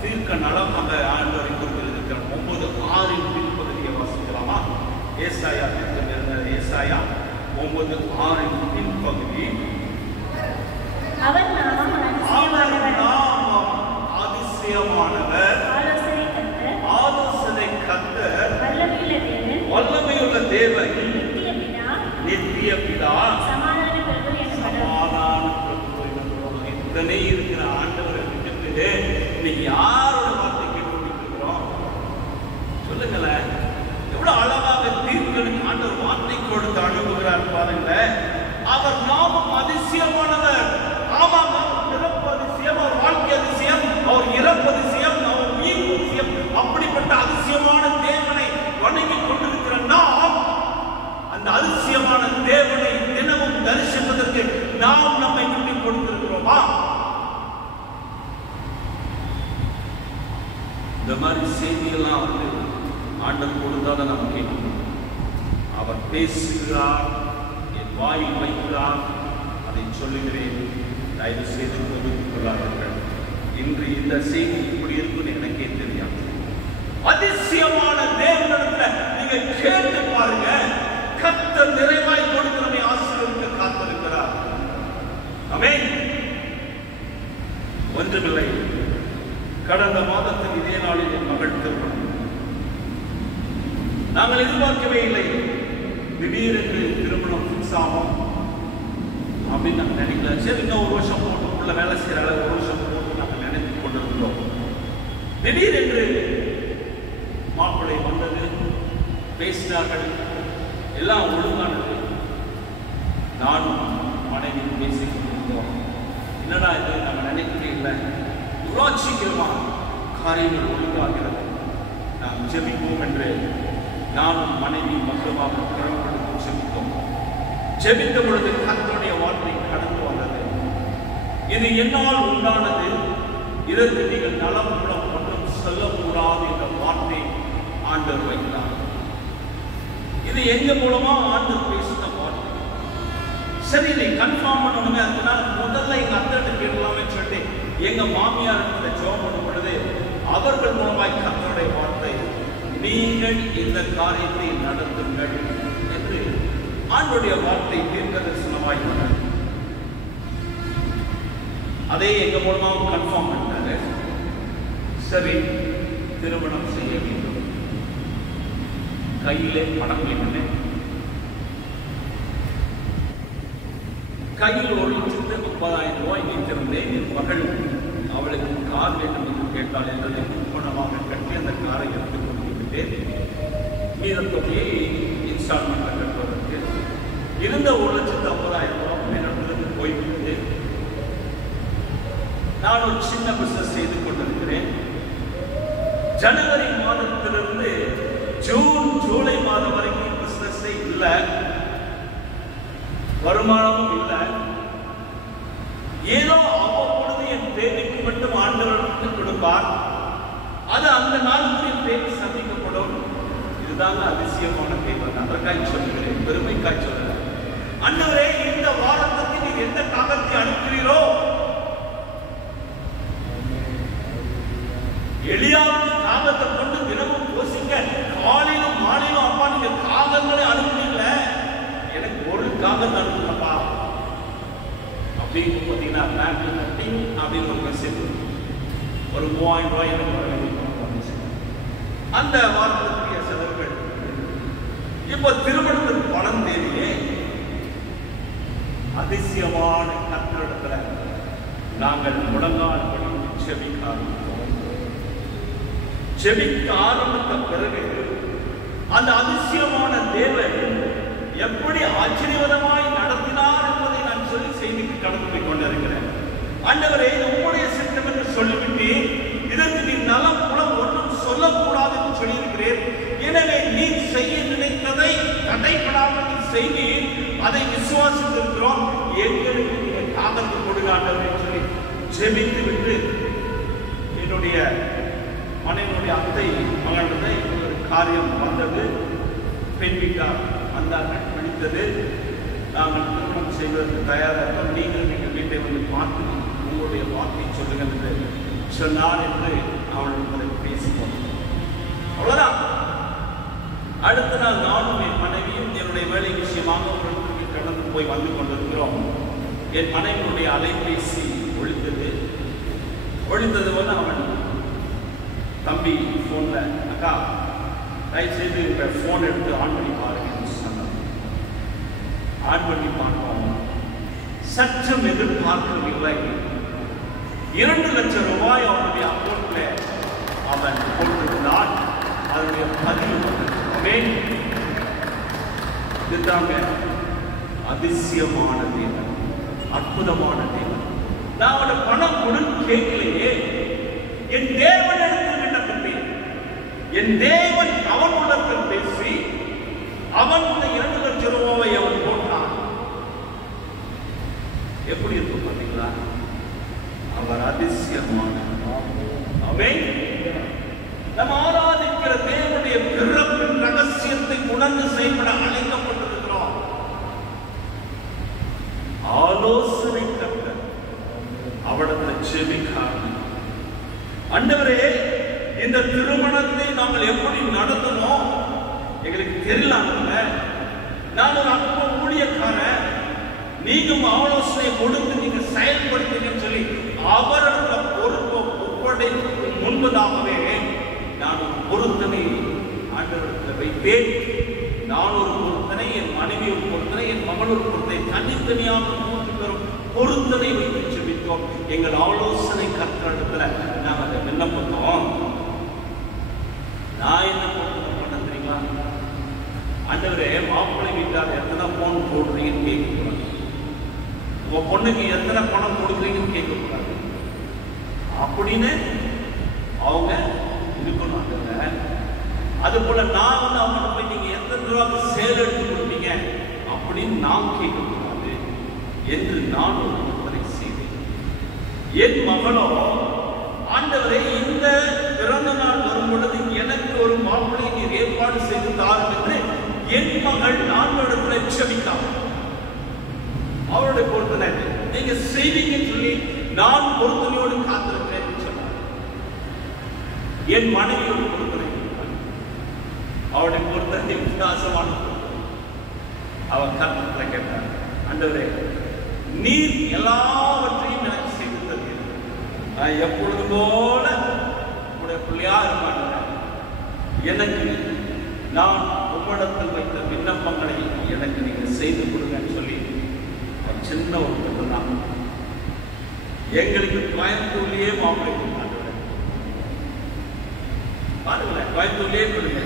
தீர்க்க நலமாக ஆண்டவரை குறிப்பிட்டிருக்கிற 9:6 பின்பகுதியை வாசிக்கலாமா? ஏசாயா ஏசாயா 9:6 பின்பகுதி. அவர் நாமம் அதிசயமானவர், ஆலோசனை கர்த்தர், வல்லமையுள்ள தேவன், நித்திய பிதா, சமாதான பிரபு. இத்தனை இருக்கிற ஆண்டு இன்னைக்கு யாரோட வார்த்தை கேட்டுக்கிறோம் சொல்லுங்களேன். எவ்வளவு அழகாக தீர்க்கணும் ஆண்டவர் வார்த்தை கொடுத்து அனுப்புகிறார் பாருங்க. அவர் நாமம் அதிசயமானவர். ஆமாம், அவர் பிறப்பு அதிசயம், அவர் வாழ்க்கை அதிசயம், அவர் இறப்பு அதிசயம், அவர் உயிர் அதிசயம். அப்படிப்பட்ட அதிசயமான தேவனை வணங்கி கொண்டிருக்கிற நாம் அந்த அதிசயமான தேவனை தினமும் தரிசிப்பதற்கு நாம் நம்மை விட்டு கொடுத்திருக்கிறோமா? இந்த மாதிரி செய்தியெல்லாம் ஆண்டவர் கொடுத்தாத நாம் கேட்கணும். அவர் பேசுகிறார், என் வாயில் வைக்கிறார், அதை சொல்லுகிறேன். தயவு செய்து கொதித்துக் கொள்ளாதீர்கள். இன்று இந்த செய்தி இப்படி இருக்குன்னு எனக்கே தெரியாது. அதிசயமான தேவனிடத்துல நீங்க கேட்டு பாருங்க. கர்த்தர் நிறைவாய் கொடுக்கிறதை ஆசீர்வதிக்க காத்திருக்கிறார். ஆமென். ஒன்றுமில்லை, கடந்த மாதத்தில் இதே நாளில் என் மகள் திருமணம். நாங்கள் எதிர்பார்க்கவே இல்லை. திடீரென்று திருமணம் ஃபிக்ஸ் ஆகும் அப்படின்னு நாங்கள் நினைக்கல. சரி, இன்னும் ஒரு வருஷம் போட்டு உள்ள வேலை செய்யறாங்க, ஒரு வருஷம் போட்டு நாங்கள் நினைத்து கொண்டிருந்தோம். திடீரென்று மாப்பிள்ளை வந்தது, பேசினார்கள், எல்லாம் ஒழுங்கானது. நானும் மனைவி பேசிக் கொண்டிருந்தோம். என்னடா இது, நாங்கள் நினைக்கவே இல்லை, இவ்வளோ சீக்கிரமா காரியங்கள் ஒழுங்காகிறது, நாம் ஜெபிப்போம் என்று நானும் மனைவி மக்களாக திறம்படுத்தி ஜெபித்தோம். ஜெபித்த பொழுது கர்த்தருடைய வார்த்தை கடந்து வந்தது. இது என்னால் உண்டானது, இதற்கு நீங்கள் நலம் மூலம் ஒன்றும் சொல்லக்கூடாது என்ற வார்த்தை ஆண்டவர் வைத்தார். இது எங்க மூலமா ஆண்டவர் பேசின வார்த்தை. சரி, இதை கன்ஃபார்ம் பண்ணணுங்க. அதனால முதல்ல எங்க அத்தை கேட்கலாமே சொல்லிட்டு எங்க மாமியார் ஜெபம் பண்ணும் பொழுது அவர்கள் மூலமாய் கர்த்தருடைய வார்த்தை, நீங்கள் இந்த காரியத்தை நடத்துங்கள் என்று ஆண்டவருடைய வார்த்தை தீர்க்கதரிசனமாய் வந்தது. அதை எங்க மூலமாக கன்ஃபார்ம் பண்ணாரு. சரி, திருமணம் செய்ய வேண்டும். கையிலே பணம் பண்ணேன். கையில் 1,30,000 வைத்திருந்தேன். என் மகள் அவளுக்கு கார் வேண்டும் என்று கேட்டால் என்றதை முன்பணமாக கட்டி அந்த காரை எடுத்துக் கொண்டு விட்டேன். மீத தொகையை இன்ஸ்டால்மெண்ட் கட்டுவதற்கு இருந்த 1,50,000 என்னிடத்திலிருந்து போய்விட்டு நான் ஒரு சின்ன பிசினஸ் செய்து கொண்டிருக்கிறேன். ஜனவரி மாதத்திலிருந்து ஜூன் ஜூலை மாதம் வரைக்கும் பிசினஸே இல்லை, வருமானமும் இல்லை. ஏதோ அவ்வப்பொழுது என் தேவைக்கு மட்டும் ஆண்டவர்களுக்கு கொடுப்பார். அது அந்த நாளுக்கு என் தேவை சந்திக்கப்படும். இதுதாங்க அதிசயமான தேவை. அதற்காய் சொல்லுகிறேன், பெருமைக்காய் சொல்லுகிறேன். ஆண்டவரே, இந்த வாரத்துக்கு நீர் எந்த காகத்தை அனுப்புகிறீரோ, எலியாவுக்கு காகத்தை கொண்டு தினமும் போசிக்க காலையிலும் மாலையிலும் அப்பா நீங்க காகங்களை அனுப்புனீங்கள, எனக்கு ஒரு காகத்தை அனுப்புங்கப்பா அப்படின்னு பார்த்தீங்கன்னா பேங்க்ல கட்டி அப்படின்னு ஒரு மெசேஜ் ஒரு 3,000 ரூபாய் எனக்கு வர வேண்டிய அந்த வாரத்துக்குரிய செலவுகள். இப்போ திருமணத்துக்கு பணம் தேவையே. அதிசயமான கர்த்தரிடத்துல நாங்கள் முழங்கால் படி ஜெபிக்க ஆரம்பித்தோம். ஜெபிக்க ஆரம்பித்த பிறகு அந்த அதிசயமான தேவன் எப்படி ஆச்சரியமாய் நடத்தினார் என்பதை நான் சொல்லி செய்திக்கு கடந்து போய் கொண்டிருக்கிறேன். ஆண்டவரே, உம்முடைய சித்தம் என்று சொல்லிவிட்டு இதற்கு நீ நலம் மூலம் ஒன்றும் சொல்லக்கூடாது என்று சொல்லியிருக்கிறேன். எனவே நீ செய்ய நினைத்ததை தடைப்படாமல் நீ செய்து அதை விசுவாசித்திருக்கிறோம். எங்களுக்கு நீங்க காதல் கொடுக்காண்டவர் சொல்லி ஜெபித்து விட்டு என்னுடைய மனைவியுடைய அத்தை மகளிடத்தை ஒரு காரியம் வந்தது. பெண் வீட்டார் வந்தார்கள், பிடித்தது. நாங்கள் திருமணம் செய்வதற்கு தயாராக நீங்கள் எங்கள் வீட்டை வந்து பார்த்து உங்களுடைய வார்த்தை சொல்லுங்கள் என்று சொன்னார் என்று அவளுடன் பேசுவோம். அவ்வளவுதான். அடுத்த நாள் நானும் என் மனைவியும் என்னுடைய வேலை விஷயமாக ஒரு இடத்துக்கு கடந்து போய் வந்து கொண்டிருக்கிறோம். என் மனைவியுடைய அலைபேசி ஒழித்தது. ஒழித்தது போது அவன் தம்பி போன்ல, அக்கா தயவுசெய்து இந்த போன் எடுத்து ஆன் பண்ணி பாருங்க சொன்னார். ஆன் பண்ணி பார்த்தோம். சற்றும் எதிர்பார்க்கவில்லை. 2 லட்சம் ரூபாய் அவனுடைய அக்கௌண்ட்ல அவன் போட்டிருந்தான். அதனுடைய பதிவு இதுதாங்க அதிசயமான தேவன், அற்புதமான தேவன். நான் அவனோட பணம் கொடுத்து கேட்கலையே, என் தேவன் இடத்தில் விண்ணப்பித்தேன். என் தேவன் அவன் உள்ளத்தில் பேசி அவன் 2 லட்சம் ரூபாவை அவன் போட்டான். எப்படி இருக்கும் பார்த்தீங்களா? அவர் அதிசயமான ஆமென். நம்ம ஆராதிக்கிற தேவனுடைய பிறப்பின் ரகசியத்தை உணர்ந்து செயல்பட அழைக்கப்பட்டிருக்கிறோம். ஆலோசனை கர்த்தர் அவடத்தை செவிக்காரன். ஆண்டவரே, இந்த திருமணத்தை நாங்கள் எப்படி நடத்தணும் எங்களுக்கு தெரியலாம்ல. நான் ஒரு அற்ப ஊழியக்காரன், நீங்க ஆலோசனை கொடுத்து நீங்க செயல்படுத்தீங்கன்னு சொல்லி அவரோட பொறுப்பை ஒப்படைக்கு முன்பதாகவே நான் ஒரு பொருத்தனை ஆண்டவரிடத்தில் வைத்தேன். நான் ஒரு பொருத்தனை, என் மனைவி ஒரு பொருத்தனை, என் மகள் ஒரு பொருத்தனை, தனித்தனியாக 3 பேரும் பொருத்தனை வைத்து செபித்தோம். எங்கள் ஆலோசனை கர்த்தரிடத்துல நாங்கள் அதை விண்ணப்பத்தோம். நான் என்ன பொருத்தனை பண்ண தெரியுங்களா? ஆண்டவரே, மாப்பிள்ளை வீட்டார் எத்தனை பவுன் போடுறீங்கன்னு கேட்கக்கூடாது, உங்க பொண்ணுக்கு எத்தனை பணம் கொடுக்குறீங்கன்னு கேட்கக்கூடாது அப்படின்னு அவங்க இருக்கணும். அது போல நான் அவங்க போய் நீங்க எத்தனை ரூபாய்க்கு சேல் எடுத்து கொடுப்பீங்க அப்படின்னு நான் கேட்கக்கூடாது என்று நான் ஒரு பொருத்தனை செய்தேன். என் மகளோ, ஆண்டவரே, இந்த பிறந்த நாள் வரும் பொழுது எனக்கு ஒரு மாப்பிள்ளை நீர் ஏற்பாடு செய்து தாரும் என்று என் மகள் நான் இடத்துல செபித்தாள். அவருடைய பொருத்தனை நீங்க செய்வீங்கன்னு சொல்லி நான் பொருத்தனையோடு காத்திருக்கிறேன் சொன்னார். என் மனைவியோட பொருத்தனை, அவருடைய பொருத்தனை வித்தியாசமான பொருத்தனை. அவர் கர்த்தரை கேட்டார், ஆண்டவரே, நீர் எல்லாவற்றையும் எனக்கு செய்து தருகிறீர். நான் எப்பொழுது போல உங்களுடைய பிள்ளையா இருப்பாங்க. எனக்கு நான் உம்மிடத்தில் வைத்த விண்ணப்பங்களை எனக்கு நீங்க செய்து கொடுங்கன்னு சொல்லி ஒரு சின்ன ஒரு பொருள் தான். எங்களுக்கு கோயம்புத்தூர்லயே மாப்பிள்ளை பாருங்களேன், கோயம்புத்தூர்லயே கொடுங்க.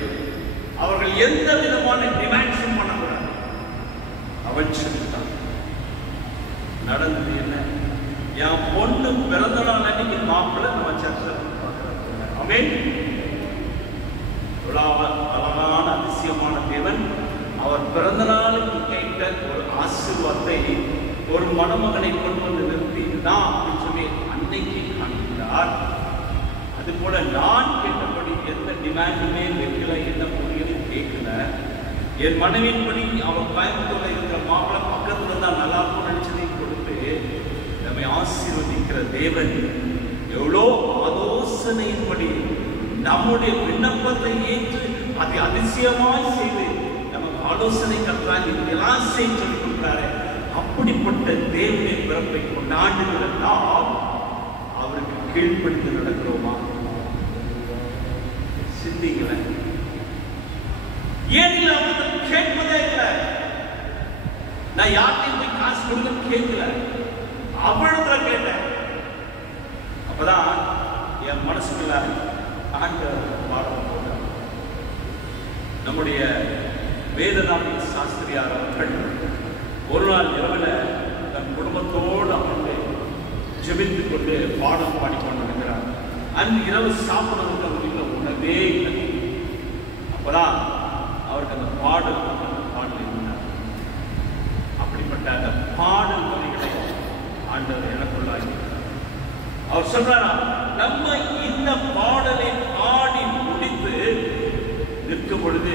அவர்கள் எந்த விதமான டிமாண்ட்ஸும் பண்ணக்கூடாது. அவன் சொல்லிட்டான். நடந்தது என்ன? என் பொண்ணு பிறந்த நாள் அன்னைக்கு மாப்பிள்ளை நம்ம சர்ச்சில் பார்க்கிறோம். ஆமென். அழகான அதிசயமான தேவன் அவர் பிறந்த நாளுக்கு கேட்ட ஒரு ஆசீர்வாதத்தை ஒரு மணமகனை கொண்டு வந்து நிறுத்தி தான் அப்படின்னு சொல்லி அன்னைக்கு காண்கிறார். அது போல நான் கேட்டபடி எந்த டிமாண்டுமே வைக்கல, என்ன பொருளையும் கேட்கல. என் மனைவியின்படி அவர் கோயம்புத்தூர்ல இருக்கிற மாப்பிள்ளை பக்கத்துல இருந்தா நல்லா இருக்கும் நினைச்சதையும் கொடுத்து நம்மை ஆசீர்வதிக்கிற தேவன் எவ்வளோ ஆலோசனையின்படி நம்முடைய விண்ணப்பத்தை ஏற்று அதை அதிசயமாய் செய்து நமக்கு ஆலோசனை கற்றால் இதெல்லாம் செய்ய சொல்லி கொடுக்கிறாரு. அப்படிப்பட்ட தேவனின் பிறப்பை கொண்டாடுகிற நாம் அவருக்கு கீழ்ப்படுத்தி நடக்கிறோமா? சிந்திக்கல. ஏன் இல்லை? அவர்கள் கேட்பதே இல்லை. நான் யார்கிட்டையும் போய் காசு கொடுக்க கேட்கல, அவளிடத்துல கேட்டேன். அப்பதான் என் மனசுக்குள்ள ஆண்டவர் பாடம் போட்டார். நம்முடைய வேதநாயக சாஸ்திரியார் அவர்கள் ஒரு நாள் இரவுல தன் குடும்பத்தோடு அமர்ந்து ஜெபித்துக் கொண்டு பாடம் பாடிக்கொண்டிருக்கிறார். அன்று இரவு சாப்பிடுறதுக்கு அவர் வீட்டில் உணவே இல்லை. அப்பதான் அவருக்கு அந்த பாடல் இருந்தார். அப்படிப்பட்ட அந்த பாடல் வரிகளை ஆண்டவர் எனக்குள்ளாகி அவர் சொல்றாரா, நம்ம இந்த பாடலை பாடி முடித்து நிற்கும் பொழுது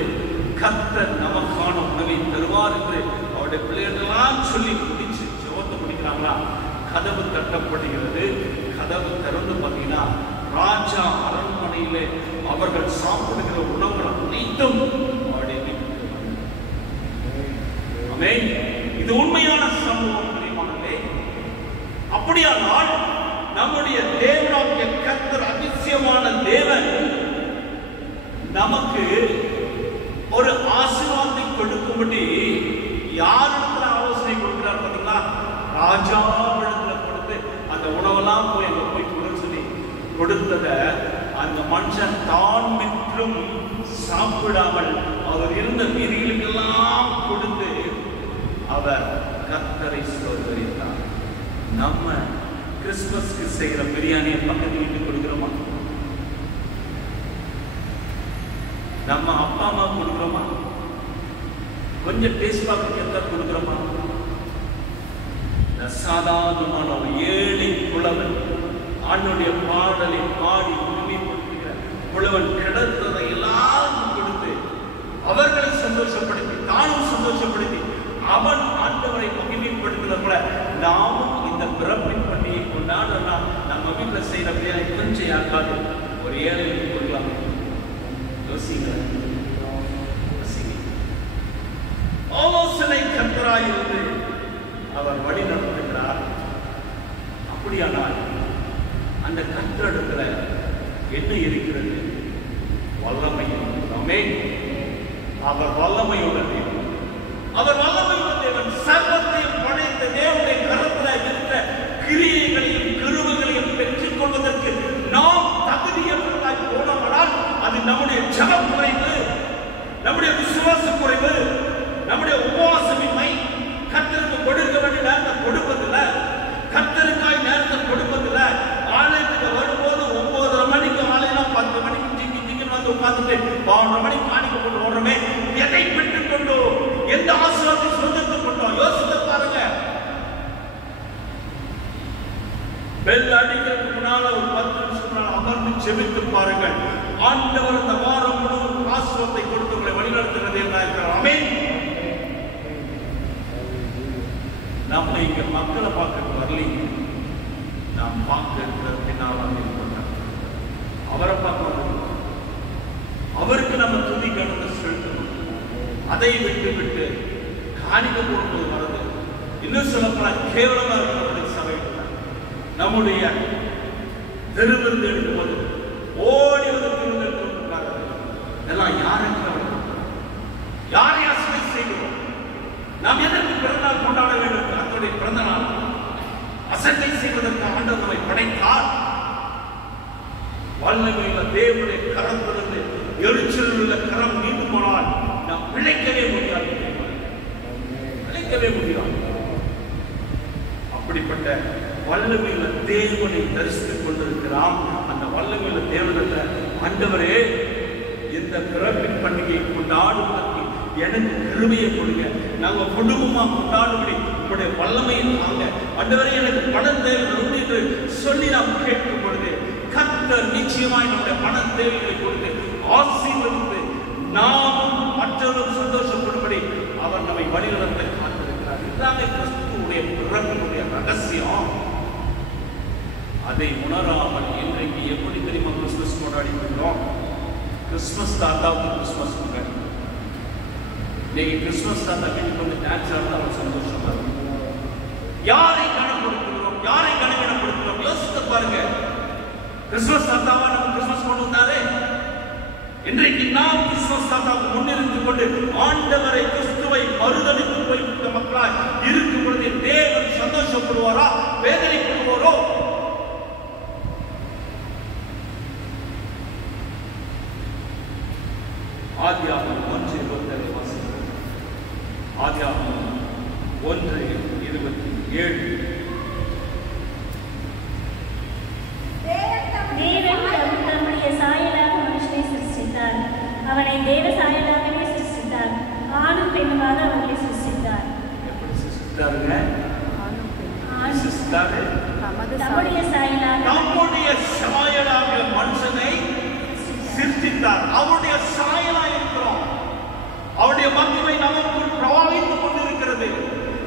கர்த்தர் நமக்கான உணவை தருவார் என்று அவருடைய பிள்ளைகளெல்லாம் சொல்லி முடிச்சு ஜெபத்தை முடிக்கிறாங்களா, கதவு தட்டப்படுகிறது. கதவு திறந்து பார்த்தீங்கன்னா ராஜா அரண்மனையிலே அவர்கள் சாப்பிடுகிற உணவுகள் அனைத்தும் அவருடைய வீட்டுக்கு வந்தது. ஆமென். இது உண்மையான சம்பவம் பிரியமானவர்களே. அப்படியானால் நம்முடைய தேவனாகிய கர்த்தர் அதிசயமான தேவன் நமக்கு ஒரு ஆசீர்வாதத்தை கொடுக்கும்படி யாரிடத்துல ஆலோசனை கொடுக்கிறார் பார்த்தீங்களா? ராஜாவிடத்துல கொடுத்து அந்த உணவெல்லாம் போய் அங்க போய் கொடுத்தத அந்த மனுஷன் தான் மற்றும் சாப்பிடாமல் அவர் இருந்த வீதிகளுக்கெல்லாம் கொடுத்து அவர் கர்த்தரை ஸ்தோத்திரித்தார். நம்ம கிறிஸ்துமஸ்க்கு செய்கிற பிரியாணியை பக்கத்து வீட்டுக்கு கொடுக்கிறோமா? நம்ம அப்பா அம்மா கொடுக்கிறோமா? கொஞ்சம் டேஸ்ட் பார்க்க எந்த கொடுக்கிறோமா? சாதாரணமான ஒரு ஏழை புலவன் ஆண்டுடைய பாடலை பாடி உரிமைப்படுத்துகிற புலவன் கிடைத்ததை எல்லாரும் கொடுத்து அவர்களை சந்தோஷப்படுத்தி தானும் சந்தோஷப்படுத்தி அவன் ஆண்டவரை மகிமைப்படுத்துகிற போல நாமும் இந்த பிறப்பின் பண்டிகை கொண்டாடலாம். நம்ம வீட்டில் செய்யற பிரியாணி கொஞ்சம் யாருக்காது ஒரு ஏழைக்கு கொடுக்கலாம். யோசிங்க. ஆலோசனை கர்த்தராயிருந்து அவர் வழி நடத்துகிறார். அப்படியானால் அந்த கர்த்தரிடத்துல என்ன இருக்கிறது? வல்லமை. ஆமென். அவர் வல்லமையுள்ள தேவன். அவர் வல்லமையுள்ள தேவன். சர்வத்தையும் படைத்த தேவனுடைய கரத்துல இருக்கிற கிரியைகளையும் கிருபைகளையும் பெற்றுக் கொள்வதற்கு நாம் தகுதியற்றவர்களாய் போனோமானால் அது நம்முடைய ஜெப குறைவு, நம்முடைய விசுவாச குறைவு, நம்முடைய உபவாசமின்மை, கர்த்தருக்கு கொடுக்க வேண்டிய நேரத்தை கொடுப்பதில்லை, கர்த்தருக்காய் நேரத்தை கொடுப்பதில்லை. ஆலயத்துக்கு வரும்போது 9:30 மணிக்கு ஆலயம் 10 மணிக்கு ஜிங்கி ஜிங்கின்னு வந்து உட்கார்ந்துட்டு 12 மணிக்கு காணிக்க போட்டு ஓடுறோமே, எதை பெற்றுக் கொண்டோம்? எந்த ஆசீர்வாதத்தை சொந்தத்துக் கொண்டோம்? யோசித்து பாருங்க. பெல் அடிக்கிறதுக்கு முன்னால ஒரு 10 நிமிஷம் அமர்ந்து செபித்து பாருங்கள். ஆண்டவர் அந்த வாரம் முழுவதும் ஆசீர்வாதத்தை கொடுத்து உங்களை வழிநடத்துகிறது என்ன இருக்கிறார். ஆமென். நம்ம இங்க மக்களை பார்க்க வரலீங்க, நாம் பார்க்க பின்னால் அவரை பார்க்க, அவருக்கு நம்ம துதி கணத்தை செலுத்தணும். அதை விட்டு விட்டு காணிக்க போடும்போது வருது. இன்னும் சொல்லப்போனா கேவலமா இருக்கிற சபையில் நம்முடைய தெருவிருந்து எடுக்கும்போது ஓடி வந்து திருவிழா இதெல்லாம் யாருக்கு யாரை அசை செய்கிறோம்? நாம் எதற்கு பிறந்தநாள் கொண்டாட வேண்டும்? கர்த்தருடைய பிறந்த நாள் அசட்டை செய்வதற்கு ஆண்டவர் நம்மை படைத்தார். வல்லமையுள்ள தேவனுடைய கரத்திலிருந்து எரிச்சல் உள்ள கரம் நீண்டு போனால் நாம் பிழைக்கவே முடியாது, பிழைக்கவே முடியாது. அப்படிப்பட்ட வல்லமையுள்ள தேவனை தரிசித்துக் கொண்டிருக்கிறான். அந்த வல்லமையுள்ள தேவனத்தை ஆண்டவரே இந்த பிறப்பின் பண்டிகையை கொண்டாடுவதற்கு எனக்கு கிருபையை கொடுங்க, நாங்க குடும்பமா கொண்டாடும்படி உங்களுடைய வல்லமையை தாங்க. ஆண்டவரே எனக்கு பணம் தேவை என்று சொல்லி நாம் கேட்கும் பொழுது கர்த்தர் நிச்சயமாய் நம்முடைய பண தேவைகளை கொடுத்து ஆசீர்வதித்து நாமும் மற்றவர்களும் சந்தோஷப்படும்படி அவர் நம்மை வழிநடத்த காத்திருக்கிறார். இதுதான் கிறிஸ்துவுடைய பிறப்பினுடைய ரகசியம். அதை உணராமல் இன்றைக்கு எப்படி தெரியுமா கிறிஸ்துமஸ் கொண்டாடிக்கிறோம்? கிறிஸ்துமஸ் தாத்தாவுக்கு கிறிஸ்துமஸ் கொண்டாடி நீங்க கிறிஸ்துமஸ் தாத்தா வீட்டுக்கு வந்து டான்ஸ் ஆடுறதா ஒரு சந்தோஷமா இருக்கும். யாரை கனப்படுத்துகிறோம், யாரை கனவிடப்படுத்துகிறோம்? யோசித்து பாருங்க. கிறிஸ்துமஸ் தாத்தாவா நம்ம கிறிஸ்துமஸ் கொண்டு வந்தாரே, இன்றைக்கு நாம் கிறிஸ்துமஸ் தாத்தாவுக்கு முன்னிருந்து கொண்டு ஆண்டவரை கிறிஸ்துவை மறுதலித்து போய்விட்ட மக்களாய் இருக்கும் பொழுது தேவன் சந்தோஷப்படுவாரா, வேதனைப்படுவாரோ? ஆதியாகமம் 1:27 வாசிக்கிறோம். ஆதியாகமம் 1:27 தேவன் தம்முடைய சாயலாக மனுஷனை சிருஷ்டித்தார். அவனை தேவ சாயலாகவே சிருஷ்டித்தார். ஆணும் பெண்ணுமாக அவர்களை சிருஷ்டித்தார். எப்படி சிருஷ்டித்தாருங்க? தம்முடைய சாயலாக மனுஷனை சிருஷ்டித்தார். அவருடைய சாயலாக இருக்கிறோம். அவருடைய மகிமை நமக்குள் பிரவாகித்துக் கொண்டிருக்கிறது.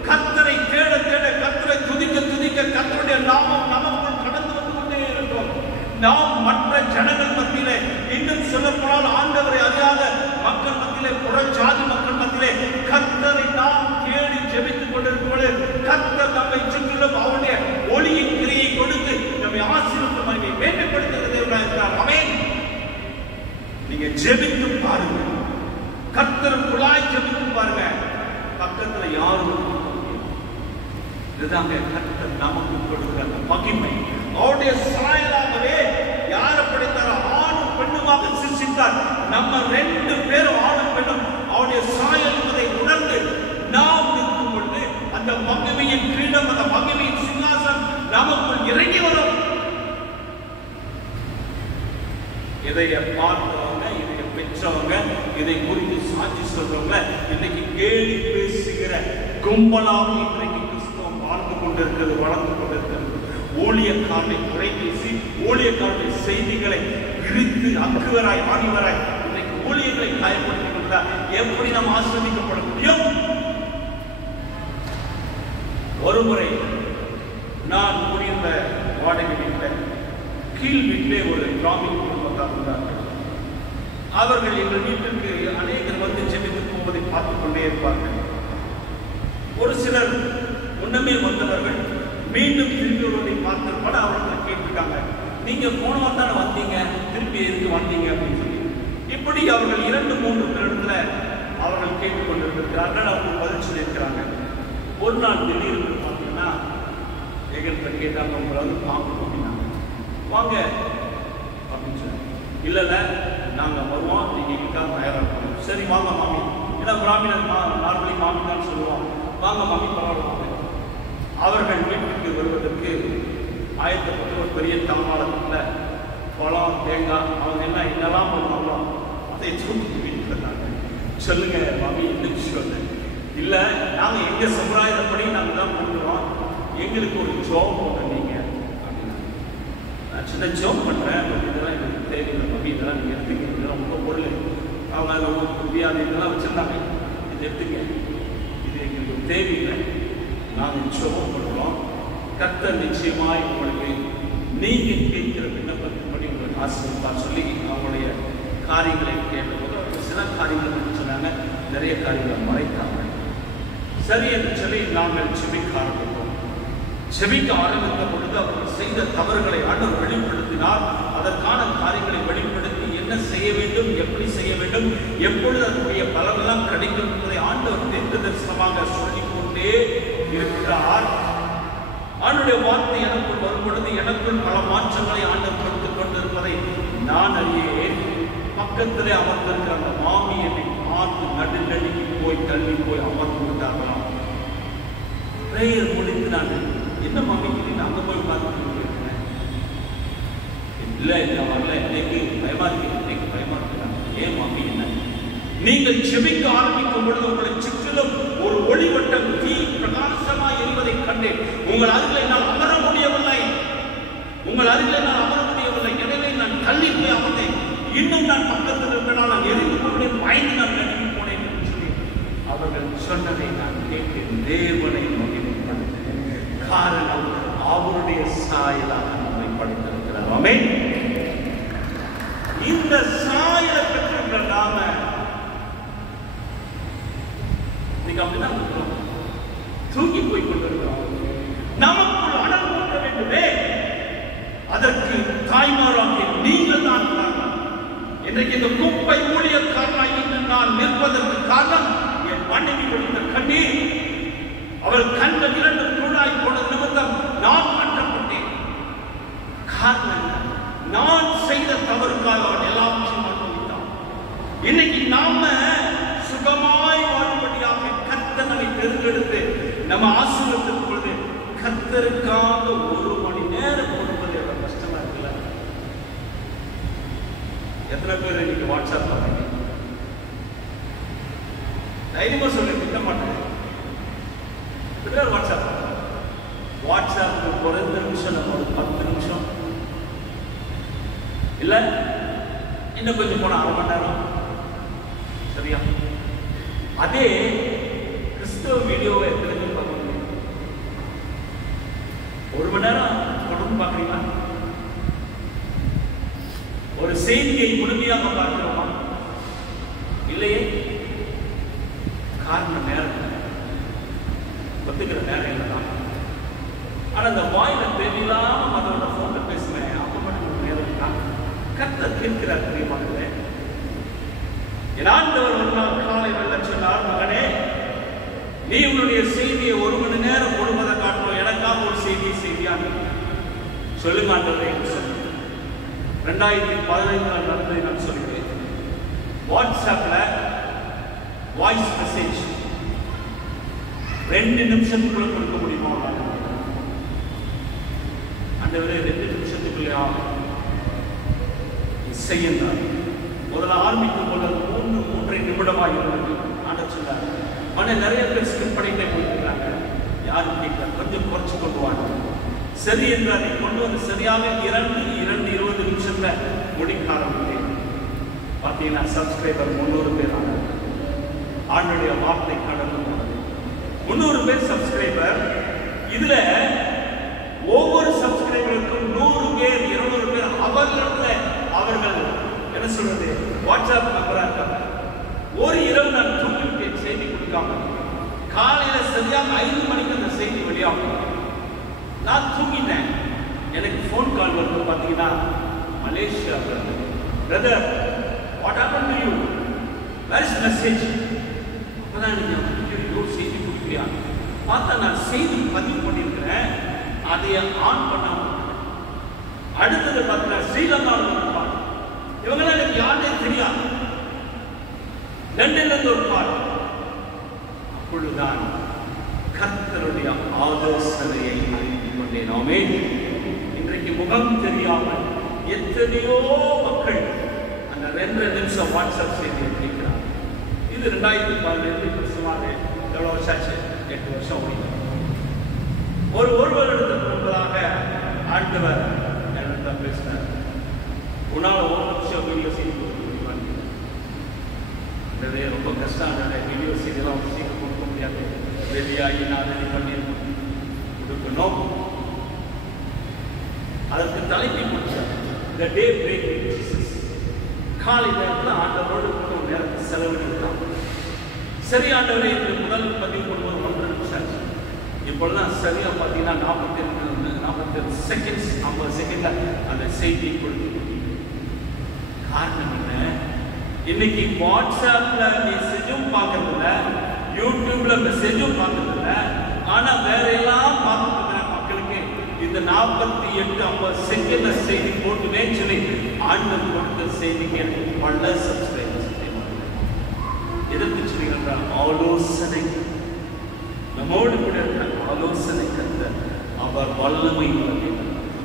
கர்த்தரை தேட தேட, கர்த்தரை துதிக்க துதிக்க கர்த்தருடைய நாமம் நமக்குள் கடந்து வந்து கொண்டே இருக்கிறோம். நாம் மற்ற ஜனங்கள் மத்தியிலே, இன்னும் சொல்லப்போனால் ஆண்டவரை அறியாத மக்கள் மத்தியிலே, புறஜாதி மக்கள் மத்தியிலே கர்த்தரை நாம் தேடி ஜெபித்துக் கொண்டிருக்கும் பொழுது கர்த்தர் நம்மை சுற்றிலும் அவருடைய ஒளியின் கிரியை கொடுத்து நம்மை ஆசீர்வதித்து நம்மை மேன்மைப்படுத்துகிற தேவனாக இருக்கிறார். ஆமென். நீங்க ஜெபித்து பாருங்க, கர்த்தருக்குள்ளாய் ஜெபித்து பாருங்க, பக்கத்துல யாரும். இதுதாங்க கர்த்தர் நமக்கு கொடுக்கிற அந்த மகிமை. அவருடைய சாயலாகவே இதைய பார்த்தவங்க, இதை பெற்றவங்க, இதை குறித்து சாட்சி சொல்றவங்க இன்னைக்கு கேலி பேசுகிற கும்பலாக இன்றைக்கு கிறிஸ்தவம் வாழ்ந்து கொண்டிருக்கிறது, வளர்ந்து கொண்டிருக்கிறது. ஊழியக்காரனை குறை பேசி ஊழியக்காரனுடைய செய்திகளை பிரித்து அக்குவராய் ஆணிவராய் இன்றைக்கு ஊழியர்களை காயப்படுத்திக் கொண்டால் எப்படி நாம் ஆஸ்வதிக்கப்பட முடியும்? ஒருமுறை நான் குடியிருந்த வாடகை வீட்டில் கீழ் வீட்டிலே ஒரு கிராமிய குடும்பத்தார் இருந்தார்கள். அவர்கள் எங்கள் வீட்டிற்கு அநேகர் வந்து ஜெபித்து போவதை பார்த்துக் கொண்டே இருப்பார்கள். ஒரு சிலர் முன்னமே வந்தவர்கள் மீண்டும் திரும்பி வருவதை பார்த்திருப்பாட அவர்கள் கேட்டிருக்காங்க, நீங்க போன வாரம் தானே வந்தீங்க, திருப்பி எதுக்கு வந்தீங்க அப்படின்னு சொல்லி. இப்படி அவர்கள் 2-3 இடத்துல அவர்கள் கேட்டுக்கொண்டிருக்கிறார்கள். அவர்கள் பதில் சொல்லியிருக்கிறாங்க. ஒரு நாள் திடீர்னு பார்த்தீங்கன்னா எங்கள்கிட்ட கேட்டாங்க, உங்களாவது பார்க்கணும் அப்படின்னாங்க. வாங்க அப்படின்னு சொல்லி, இல்லைல்ல நாங்கள் வருவோம், நீங்கள் எங்களுக்காக தயாராக இருக்கணும். சரி வாங்க மாமி, ஏன்னா பிராமணர் நார்மலி மாமி தான் சொல்லுவோம், வாங்க மாமி பரவாயில்ல. அவர்கள் வீட்டுக்கு வருவதற்கு ஆயத்தப்பட்டு ஒரு பெரிய தாமாளத்தில் பழம், தேங்காய், அவங்க என்னெல்லாம் பண்ணுவாங்களோ அதை தூக்கி வீட்டுக்கு வந்தாங்க. சொல்லுங்க மாமி, என்ன விஷயம்? இல்லை நாங்கள் எங்கள் சமுதாயப்படி நாங்கள் தான் பண்ணுறோம், எங்களுக்கு ஒரு ஜோப் பண்ணுறீங்க அப்படின்னா. நான் சின்ன ஜோப் பண்ணுறேன், இதெல்லாம் எங்களுக்கு தேவையில்லை மாமி, இதெல்லாம் நீங்கள் எடுத்துக்க, இதெல்லாம் உங்கள் பொருள், அவங்க அதில் உங்களுக்கு வியாதி இதெல்லாம் வச்சுருந்தாங்க, இது எடுத்துங்க, இது எங்களுக்கு தேவையில்லை, நாங்கள் ஜோப் பண்ணுறோம். கர்த்தர் நிச்சயமாய் உங்களுக்கு நீங்கள் கேட்கிற விண்ணப்பத்தின்படி உங்களுக்கு ஆசீர்வாதம் சொல்லி அவங்களுடைய காரியங்களை கேட்டபோது அவங்க சில காரியங்கள் சொன்னாங்க, நிறைய காரியங்களை மறைத்தாங்க. சரி என்று சொல்லி நாங்கள் செபிக்க ஆரம்பித்தோம். செபிக்க ஆரம்பித்த பொழுது அவர்கள் செய்த தவறுகளை ஆண்டவர் வெளிப்படுத்தினார். அதற்கான காரியங்களை வெளிப்படுத்தி என்ன செய்ய வேண்டும், எப்படி செய்ய வேண்டும், எப்பொழுது அதனுடைய பலனெல்லாம் கிடைக்கும் என்பதை ஆண்டவர் தீர்க்க தரிசனமாக சொல்லிக் கொண்டே இருக்கிறார். ஆண்டுடைய வார்த்தை எனக்குள் வரும் பொழுது எனக்குள் பல மாற்றங்களை ஆண்டவர் கொடுத்துக் கொண்டிருப்பதை நான் அறியேன். பக்கத்திலே அமர்ந்திருக்கிற அந்த மாமி என்னை பார்த்து நடுநடுங்கி போய் தள்ளி போய் அமர்ந்து விட்டார்களாம். பிரேயர் முடித்து நான் என்ன மாமிக்கு அங்கே போய் பார்த்துட்டு இருக்கேன். இல்லை நான் வரல, இன்னைக்கு பயமா இருக்கு, இன்னைக்கு பயமா இருக்கிறாங்க. ஏன் மாமி? என்ன? நீங்கள் செபிக்க ஆரம்பிக்கும் பொழுது உங்களை சுற்றிலும் ஒரு ஒளிவட்டம் தீ பிரகாசமாய் இருப்பதை கண்டேன். உங்கள் அருகில் என்னால் அமர முடியவில்லை, உங்கள் அருகில் என்னால் அமர முடியவில்லை. எனவே நான் தள்ளி போய் அமர்ந்தேன். இன்னும் நான் பக்கத்தில் இருப்பதால் நான் எரிந்து போனேன், பயந்து நான் நடுங்கி போனேன் என்று சொல்லி அவர்கள் சொன்னதை நான் கேட்டேன். தேவனை மகிமைப்படுத்தேன். காரணம் அவருடைய சாயலாக நம்மை படைத்திருக்கிறார். ஆமென். இந்த சாயலை பெற்றிருக்கிற நாம இன்னைக்கு அப்படிதான் இருக்கிறோம், தூக்கி போய் கொண்டிருக்கிறோம். நமக்குள் அனல் மூட்ட வேண்டுமே, அதற்கு தாய்மாராகிய நீங்கள் தான் காரணம். இன்றைக்கு இந்த குப்பை ஊழியக்காரனாய் இன்று நான் நிற்பதற்கு காரணம் என் மனைவி வடித்த கண்ணீர். அவள் கண்கள் 2 குழாய் போன நிமித்தம் நான் மாற்றப்பட்டேன். காரணம் நான் செய்த தவறுக்காக அவன் எல்லாவற்றையும் அனுபவித்தான். இன்னைக்கு நாம சுகமாய் வாழும்படியாக கர்த்தர் நம்மை தேர்ந்தெடுத்து நம்ம ஆசீர்வதிக்கும் பொழுது கர்த்தருக்காக 1 மணி நேரம் கொடுப்பது எவ்வளவு கஷ்டமா இருக்குல்ல? எத்தனை பேர் இன்னைக்கு வாட்ஸ்அப் பண்ணுறீங்க? தைரியமா சொல்ல, திட்ட மாட்டேன். வாட்ஸ்அப் வாட்ஸ்அப் குறைந்த நிமிஷம், நம்ம ஒரு 10 நிமிஷம் இல்ல இன்னும் கொஞ்சம் போன 1/2 மணி நேரம், சரியா? அதே கிறிஸ்தவ வீடியோவை எத்தனை பேர் பார்க்க முடியும்? 1 மணி நேரம் தொடர்ந்து பார்க்குறீங்களா? ஒரு செய்தியை முழுமையாக பார்க்கிறோமா? இல்லையே. காரணம் நேரம், ஒத்துக்கிற நேரம் இல்லைதான். ஆனா அந்த வாயில தேவையில்லாம அதோட போன்ல பேசுவேன், அப்ப மட்டும் நேரம் தான். கர்த்தர் கேட்கிறார் பிரியமானவர்களே. என் ஆண்டவர் ஒரு நாள் காலை வெள்ள சொன்னார், மகனே நீ உன்னுடைய செய்தியை 1 மணி நேரம் கொடுப்பதை காட்டணும், எனக்காக ஒரு செய்தியா சொல்லுங்க ஆண்டவரே. 2015 நடந்ததை நான் சொல்கிறேன். வாட்ஸ்அப்ல வாய்ஸ் மெசேஜ் 2 நிமிஷத்துக்குள்ள கொடுக்க முடியுமா? ஆண்டவரே 2 நிமிஷத்துக்குள்ளயா? செய்யுங்கள். முதல்ல ஆரம்பிக்கும் போது 3 நிமிடமாக இருந்தது. ஆண்டவர் சொன்னார், ஆனால் நிறைய பேர் ஸ்கிப் பண்ணிட்டே போயிருக்கிறாங்க, யாரும் கேட்கல, கொஞ்சம் குறைச்சு கொண்டு வாங்க. சரி என்றார். கொண்டு வந்து சரியாக 2:20 நிமிஷத்துல முடிக்க ஆரம்பித்தேன். பார்த்தீங்கன்னா சப்ஸ்கிரைபர் 300 பேர் ஆனாங்க. ஆண்டுடைய வார்த்தை கடந்து போனது. 300 பேர் சப்ஸ்கிரைபர். இதுல ஒவ்வொரு சப்ஸ்கிரைபருக்கும் 100 பேர் 200 பேர் அவர்கள் என்ன சொல்றது வாட்ஸ்அப் நம்பரா இருக்காங்க. ஒரு இரவு நான் தூங்கிட்டேன், செய்தி கொடுக்காம. காலையில சரியாக 5 மணிக்கு அந்த செய்தி வெளியாகும். நான் தூங்கிட்டேன். எனக்கு போன் கால் வந்து பார்த்தீங்கன்னா Malaysia brother, what happen to you, where is message. அப்பதான் நீங்க செய்தி கொடுக்குறியா பார்த்தா நான் செய்தி பதிவு பண்ணியிருக்கிறேன், அதை ஆன் பண்ணாம. அடுத்தது பார்த்தீங்கன்னா ஸ்ரீலங்காவில் இருப்பாங்க. இவங்களாம் எனக்கு யாருன்னே தெரியாது. லண்டன்ல இருந்து ஒரு பாட்டு. அப்பொழுதுதான் கர்த்தருடைய ஆலோசனையை அறிந்து கொண்டேன். ஆமென். இன்றைக்கு முகம் தெரியாமல் எத்தனையோ மக்கள் அந்த 2 நிமிஷம் வாட்ஸ்அப் செய்தியை படிக்கிறார். இது 2012 சுமார் எவ்வளவு வருஷம் ஆச்சு? 8 வருஷம் ஓடிது. ஒரு வருடத்துக்கு முன்பதாக ஆண்டவர் என்னிடம் பேசினார். உன்னால 1 நிமிஷம் வீடியோ செய்தி கொடுக்க ரொம்ப கஷ்டம். வீடியோ செய்தியெல்லாம் சீக்கிரம் கொடுக்க முடியாது. வெளியாகி நான் பண்ணி கொடுக்கணும். அதற்கு தலைப்பை கொடுத்தார், The Day Break with Jesus. காலை நேரத்தில் ஆண்டவரோடு நேரத்தை செலவிடலாம். சரி ஆண்டவரை முதல் பதிவு கொடுக்கும்போது 1 நிமிஷம். இப்பொழுதுதான் சரியா பார்த்தீங்கன்னா 42 செகண்ட்ஸ் 50 செகண்ட்ல அந்த செய்தியை கொடுத்து. காரணம் என்ன? இன்னைக்கு வாட்ஸ்அப்ல மெசேஜும் பார்க்கறதில்ல, யூடியூப்ல மெசேஜும் பார்க்கறதில்ல, ஆனா வேற எல்லாம் பார்த்துட்டு மக்களுக்கு இந்த 48-50 செகண்ட்ல செய்தி போட்டுமே சொல்லி ஆண்டவர் கொடுத்த செய்திக்கு எனக்கு பல சப்ஸ்கிரைபர்ஸ். எதற்கு சொல்லுகின்ற ஆலோசனை நம்மோடு கூட இருக்கிற ஆலோசனை கர்த்தர் அவர் வல்லமை உள்ளவர்.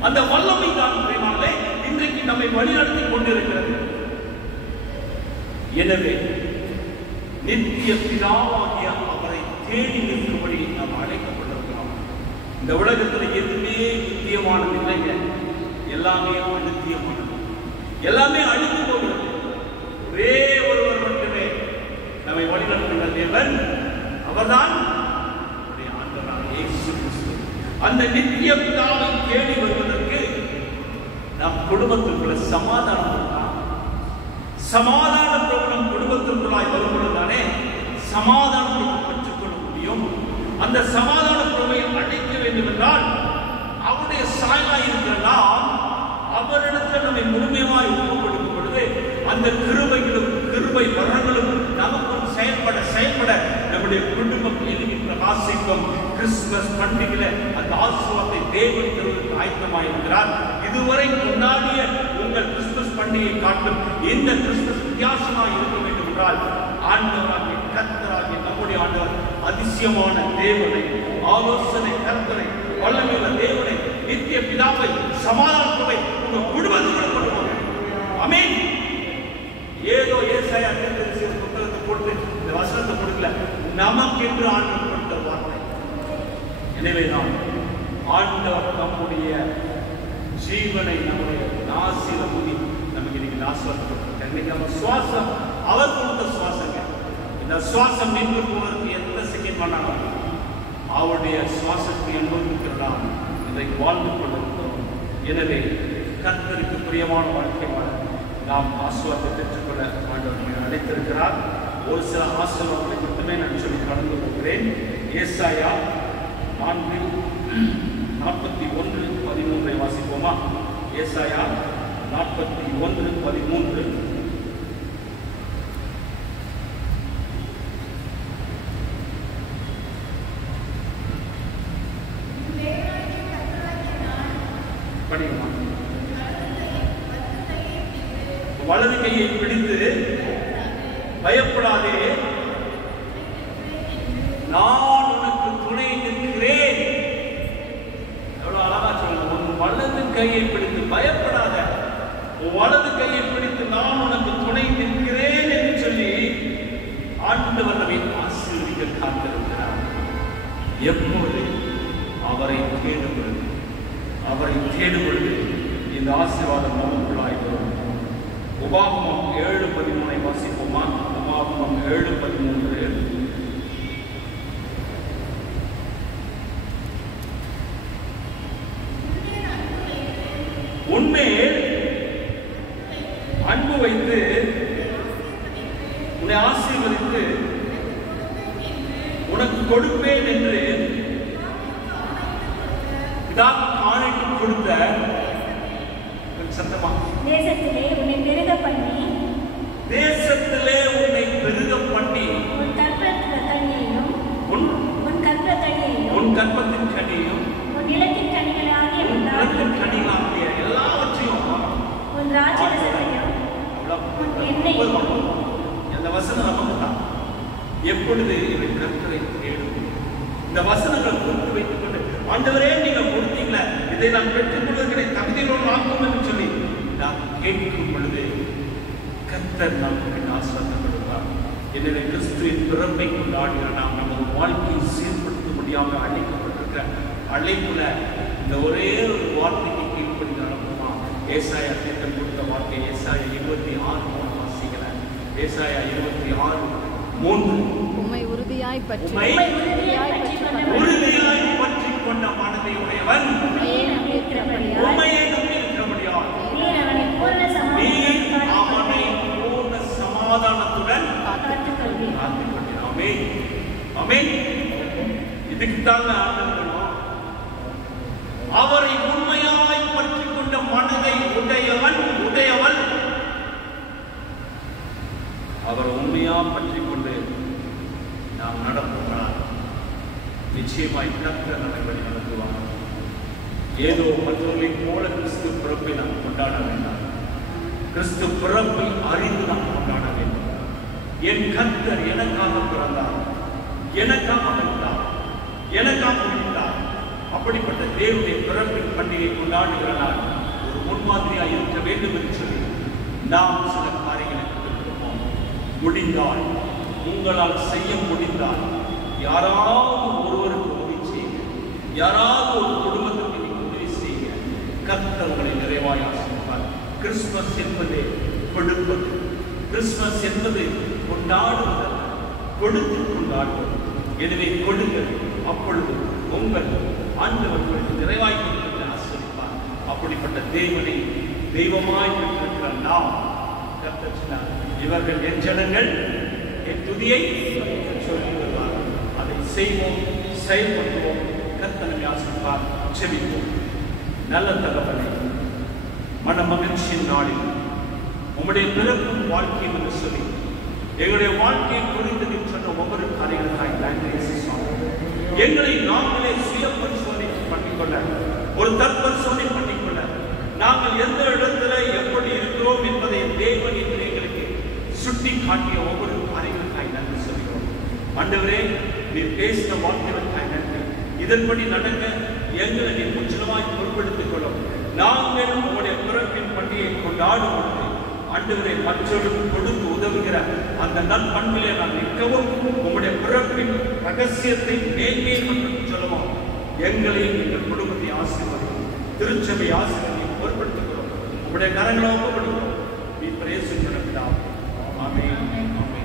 அந்த வல்லமை தான் பிரியமானவர்களே இன்றைக்கு நம்மை வழிநடத்தி கொண்டிருக்கிறது. எனவே நித்திய பிதாவாகிய அவரை தேடி நிற்கும்படி நாம் அழைக்கப்பட்டிருக்கிறோம். இந்த உலகத்தில் எதுவுமே நித்தியமானது இல்லைங்க. எல்லாமே அநித்தியமானது, எல்லாமே அழிந்து போகிறது. ஒரே ஒருவர் மட்டுமே நம்மை வழிநடத்துகிற தேவன், அவர்தான் ஆண்டவராகிய இயேசு கிறிஸ்து. அந்த நித்திய பிதாவை தேடி வருவதற்கு நம் குடும்பத்திற்குள்ள சமாதானம், சமாதான பிரபலம் குடும்பத்திற்குள்ளாய் வரும்பொழுதுதானே சமாதானத்தை பெற்றுக்கொள்ள முடியும். அந்த சமாதான பிரபை அடைக்க வேண்டும் என்றால் அவருடைய சாயலாய் இருக்கிற நாம் அவரிடத்தில் நம்மை முழுமையாய் ஒப்புக் கொடுக்கும் பொழுது அந்த கிருபைகளும் கிருபை வரங்களும் நமக்கும் செயல்பட நம்முடைய குடும்பம் எழுதி பிரகாசிக்கும். கிறிஸ்துமஸ் பண்டிகையில அந்த ஆசீர்வாதத்தை தேவன் தருவதற்கு ஆயத்தமாயிருக்கிறார். இதுவரை கொண்டாடிய உங்கள் கிறிஸ்துமஸ் பண்டிகை காட்டும் இந்த கிறிஸ்துமஸ் வித்தியாசமாக இருக்க வேண்டும் என்றால் ஆண்டவராகிய கர்த்தராகிய நம்முடைய ஆண்டவர் அதிசயமான தேவனை, ஆலோசனை கர்த்தரை, வல்லமையுள்ள தேவனை, நித்திய பிதாவை, சமாதானத்தை உங்க குடும்பத்துக்குள்ள கொண்டு போங்க. ஆமென். ஏதோ ஏசாயா புத்தகத்தை கொடுத்து இந்த வசனத்தை கொடுக்கல, நமக்கென்று ஆண்டவர் கொடுத்த வார்த்தை. எனவே நாம் ஆண்டவர் நம்முடைய ஜீவனை நம்முடைய நாசில முடி நமக்கு இன்னைக்கு நாசப்படுத்த நம்ம சுவாசம் அவர் கொடுத்த சுவாசங்க. இந்த சுவாசம் நின்று போவதற்கு எந்த செகண்ட் பண்ணாலும் அவருடைய சுவாசத்தை அனுபவிக்கிறதாம் இன்றைக்கு வாழ்ந்து கொண்டிருக்கிறோம். எனவே கர்த்தருக்கு பிரியமான வாழ்க்கை நாம் ஆசீர்வாதத்தை பெற்றுக்கொள்ள ஆண்டவர் அழைத்திருக்கிறார். ஒரு சில ஆசீர்வாதங்களை மட்டுமே நான் சொல்லி கடந்து போகிறேன். ஏசாயா 41:13 வாசிப்போமா? ஏசாயா 41:13. படிக்குமா? வலது கையை பிடித்து பயப்படாதே, நான் உனக்கு துணை நிற்கிறேன். எவ்வளவு அழகா சொல்லுங்க. உன் வலது கையை பிடித்து பயப்படாத, உன் வலது கையை பிடித்து நமக்குள்ளாய் வரும். உபாகமம் 7:13 வாசிப்போமா? உபாகமம் 7:13. உன்மேல் அன்பு வைத்து உன்னை ஆசீர்வதித்து உனக்கு கொடுப்பேன் என்று ஆணைக்கு கொடுத்த சத்தமா தேசத்திலே உன்னை பெருக பண்ணி உன் கற்பத்தின் கனியையும் உன் நிலத்தின் கனிகளாகிய எல்லாவற்றையும் உன் ராஜ்யத்தையும் அந்த வசனம் நமக்கு தான். எப்பொழுது இவன் கர்த்தரை தேடும் இந்த வசனங்களை கொடுத்து வைத்துக் கொண்டு, ஆண்டவரே நீங்க கொடுத்தீங்களா, இதை நான் பெற்றுக் கொள்வதை தகுதியோடு ஆக்கும் என்று சொல்லி நான் கேட்கும் பொழுது கர்த்தர் நமக்கு ஆசீர்வாதம் கொடுத்தார். எனவே கிறிஸ்துவின் பிறப்பை கொண்டாடுகிற நாம் நமது வாழ்க்கையை சீர்படுத்த முடியாமல் அழைக்கப்பட்டிருக்கிற அழைப்புல இந்த ஒரே ஒரு வார்த்தைக்கு கீழ்ப்படி நடக்குமா? ஏசாயா தீர்க்கன் கொடுத்த வார்த்தை ஏசாயா 26:3 வாசிக்கிறேன். ஏசாயா 26:3. உம்மை உறுதியாய் பற்றிக் கொண்ட மனதை உடையவன் உம்மையே நம்பியிருக்கிறபடியால் அவனை பூர்ண சமாதானத்துடன் காத்துக் கொள்கிறான். ஆமென், ஆமென். இதுக்குத்தான் அவரை உண்மையாய் பற்றிக் கொண்ட மனதை உடையவள் அவர் உண்மையா பற்றிக் கொண்டு நாம் நடத்துகிறார். நிச்சயமாய் கர்த்தர் நம்மை வழி நடத்துவார். ஏதோ மற்றவர்களை போல கிறிஸ்து பிறப்பை நாம் கொண்டாட வேண்டாம். கிறிஸ்து பிறப்பை அறிந்து நாம் கொண்டாட வேண்டும். என் கர்த்தர் எனக்காக பிறந்தார், எனக்காக வந்தார், எனக்காக விட்டார். அப்படிப்பட்ட தேவனுடைய பிறப்பின் பண்டிகை கொண்டாடுகிற நாள் ஒரு முன்மாதிரியாக இருக்க வேண்டும் என்று சொல்லி நாம் சில காரியங்களை கற்றுக்கொள்வோம். முடிந்தால், உங்களால் செய்ய முடிந்தால் யாராவது ஒருவருக்கு உதவி செய்யுங்க, யாராவது ஒரு குடும்பத்துக்கு நீங்கள் உதவி செய்யுங்க. கர்த்தர் உங்களை நிறைவாய் ஆசீர்வதிப்பார். கிறிஸ்துமஸ் என்பது கொடுப்பது, கிறிஸ்துமஸ் என்பது கொண்டாடுவது, கொடுத்து கொண்டாடுவது. எனவே கொடுங்கள், அப்பொழுது உங்கள் ஆண்டவர் உங்களுக்கு நிறைவாய் கொடுத்து ஆசீர்வதிப்பார். அப்படிப்பட்ட தேவனை தெய்வமாய் பெற்றிருக்கிற நாம் கர்த்தர் சொன்னார், இவர்கள் என் ஜனங்கள் என் துதியை சொல்லி வருவார்கள். அதை செய்வோம், செயல்படுத்துவோம். கர்த்தரை ஆசீர்வதிப்பார். செபிப்போம். நல்ல தகவலை மன மகிழ்ச்சியின் நாளில் உம்முடைய பிறப்பும் வாழ்க்கையும் என்று சொல்லி எங்களுடைய வாழ்க்கையை குறித்து சொன்ன ஒவ்வொரு காரியங்களுக்காக எங்களை நாங்களே சுய பரிசோதனை பண்ணிக்கொள்ள, ஒரு தற்பரிசோதனை பண்ணிக்கொள்ள, நாங்கள் எந்த இடத்துல எப்படி இருக்கிறோம் என்பதை தேவன் என்று எங்களுக்கு சுட்டி காட்டிய ஒவ்வொரு காரியங்களுக்காக நன்றி சொல்கிறோம். ஆண்டவரே, நீர் பேசின வார்த்தைகளுக்காக நன்றி. இதன்படி நடக்க எங்களை நீ முற்றிலுமாய் பொறுப்பெடுத்துக் கொள்ளும். நாங்கள் உங்களுடைய பிறப்பின் பண்டிகையை கொண்டாடும் பொழுது ஆண்டவரை மற்றவர்களுக்கு கொடுத்து உதவுகிற அந்த நற்பண்பிலே நான் நிற்கவும், உங்களுடைய பிறப்பின் ரகசியத்தை மேன்மேலும் சொல்லுவோம். எங்களையும் எங்கள் குடும்பத்தை ஆசீர்வதிக்கும், திருச்சபை ஆசீர்வதியை பொறுப்படுத்திக்கிறோம். உங்களுடைய கரங்களை ஒப்புக்கொடுக்கிறோம். நீ பிரேசிக்கிறோம். ஆமென், ஆமென்.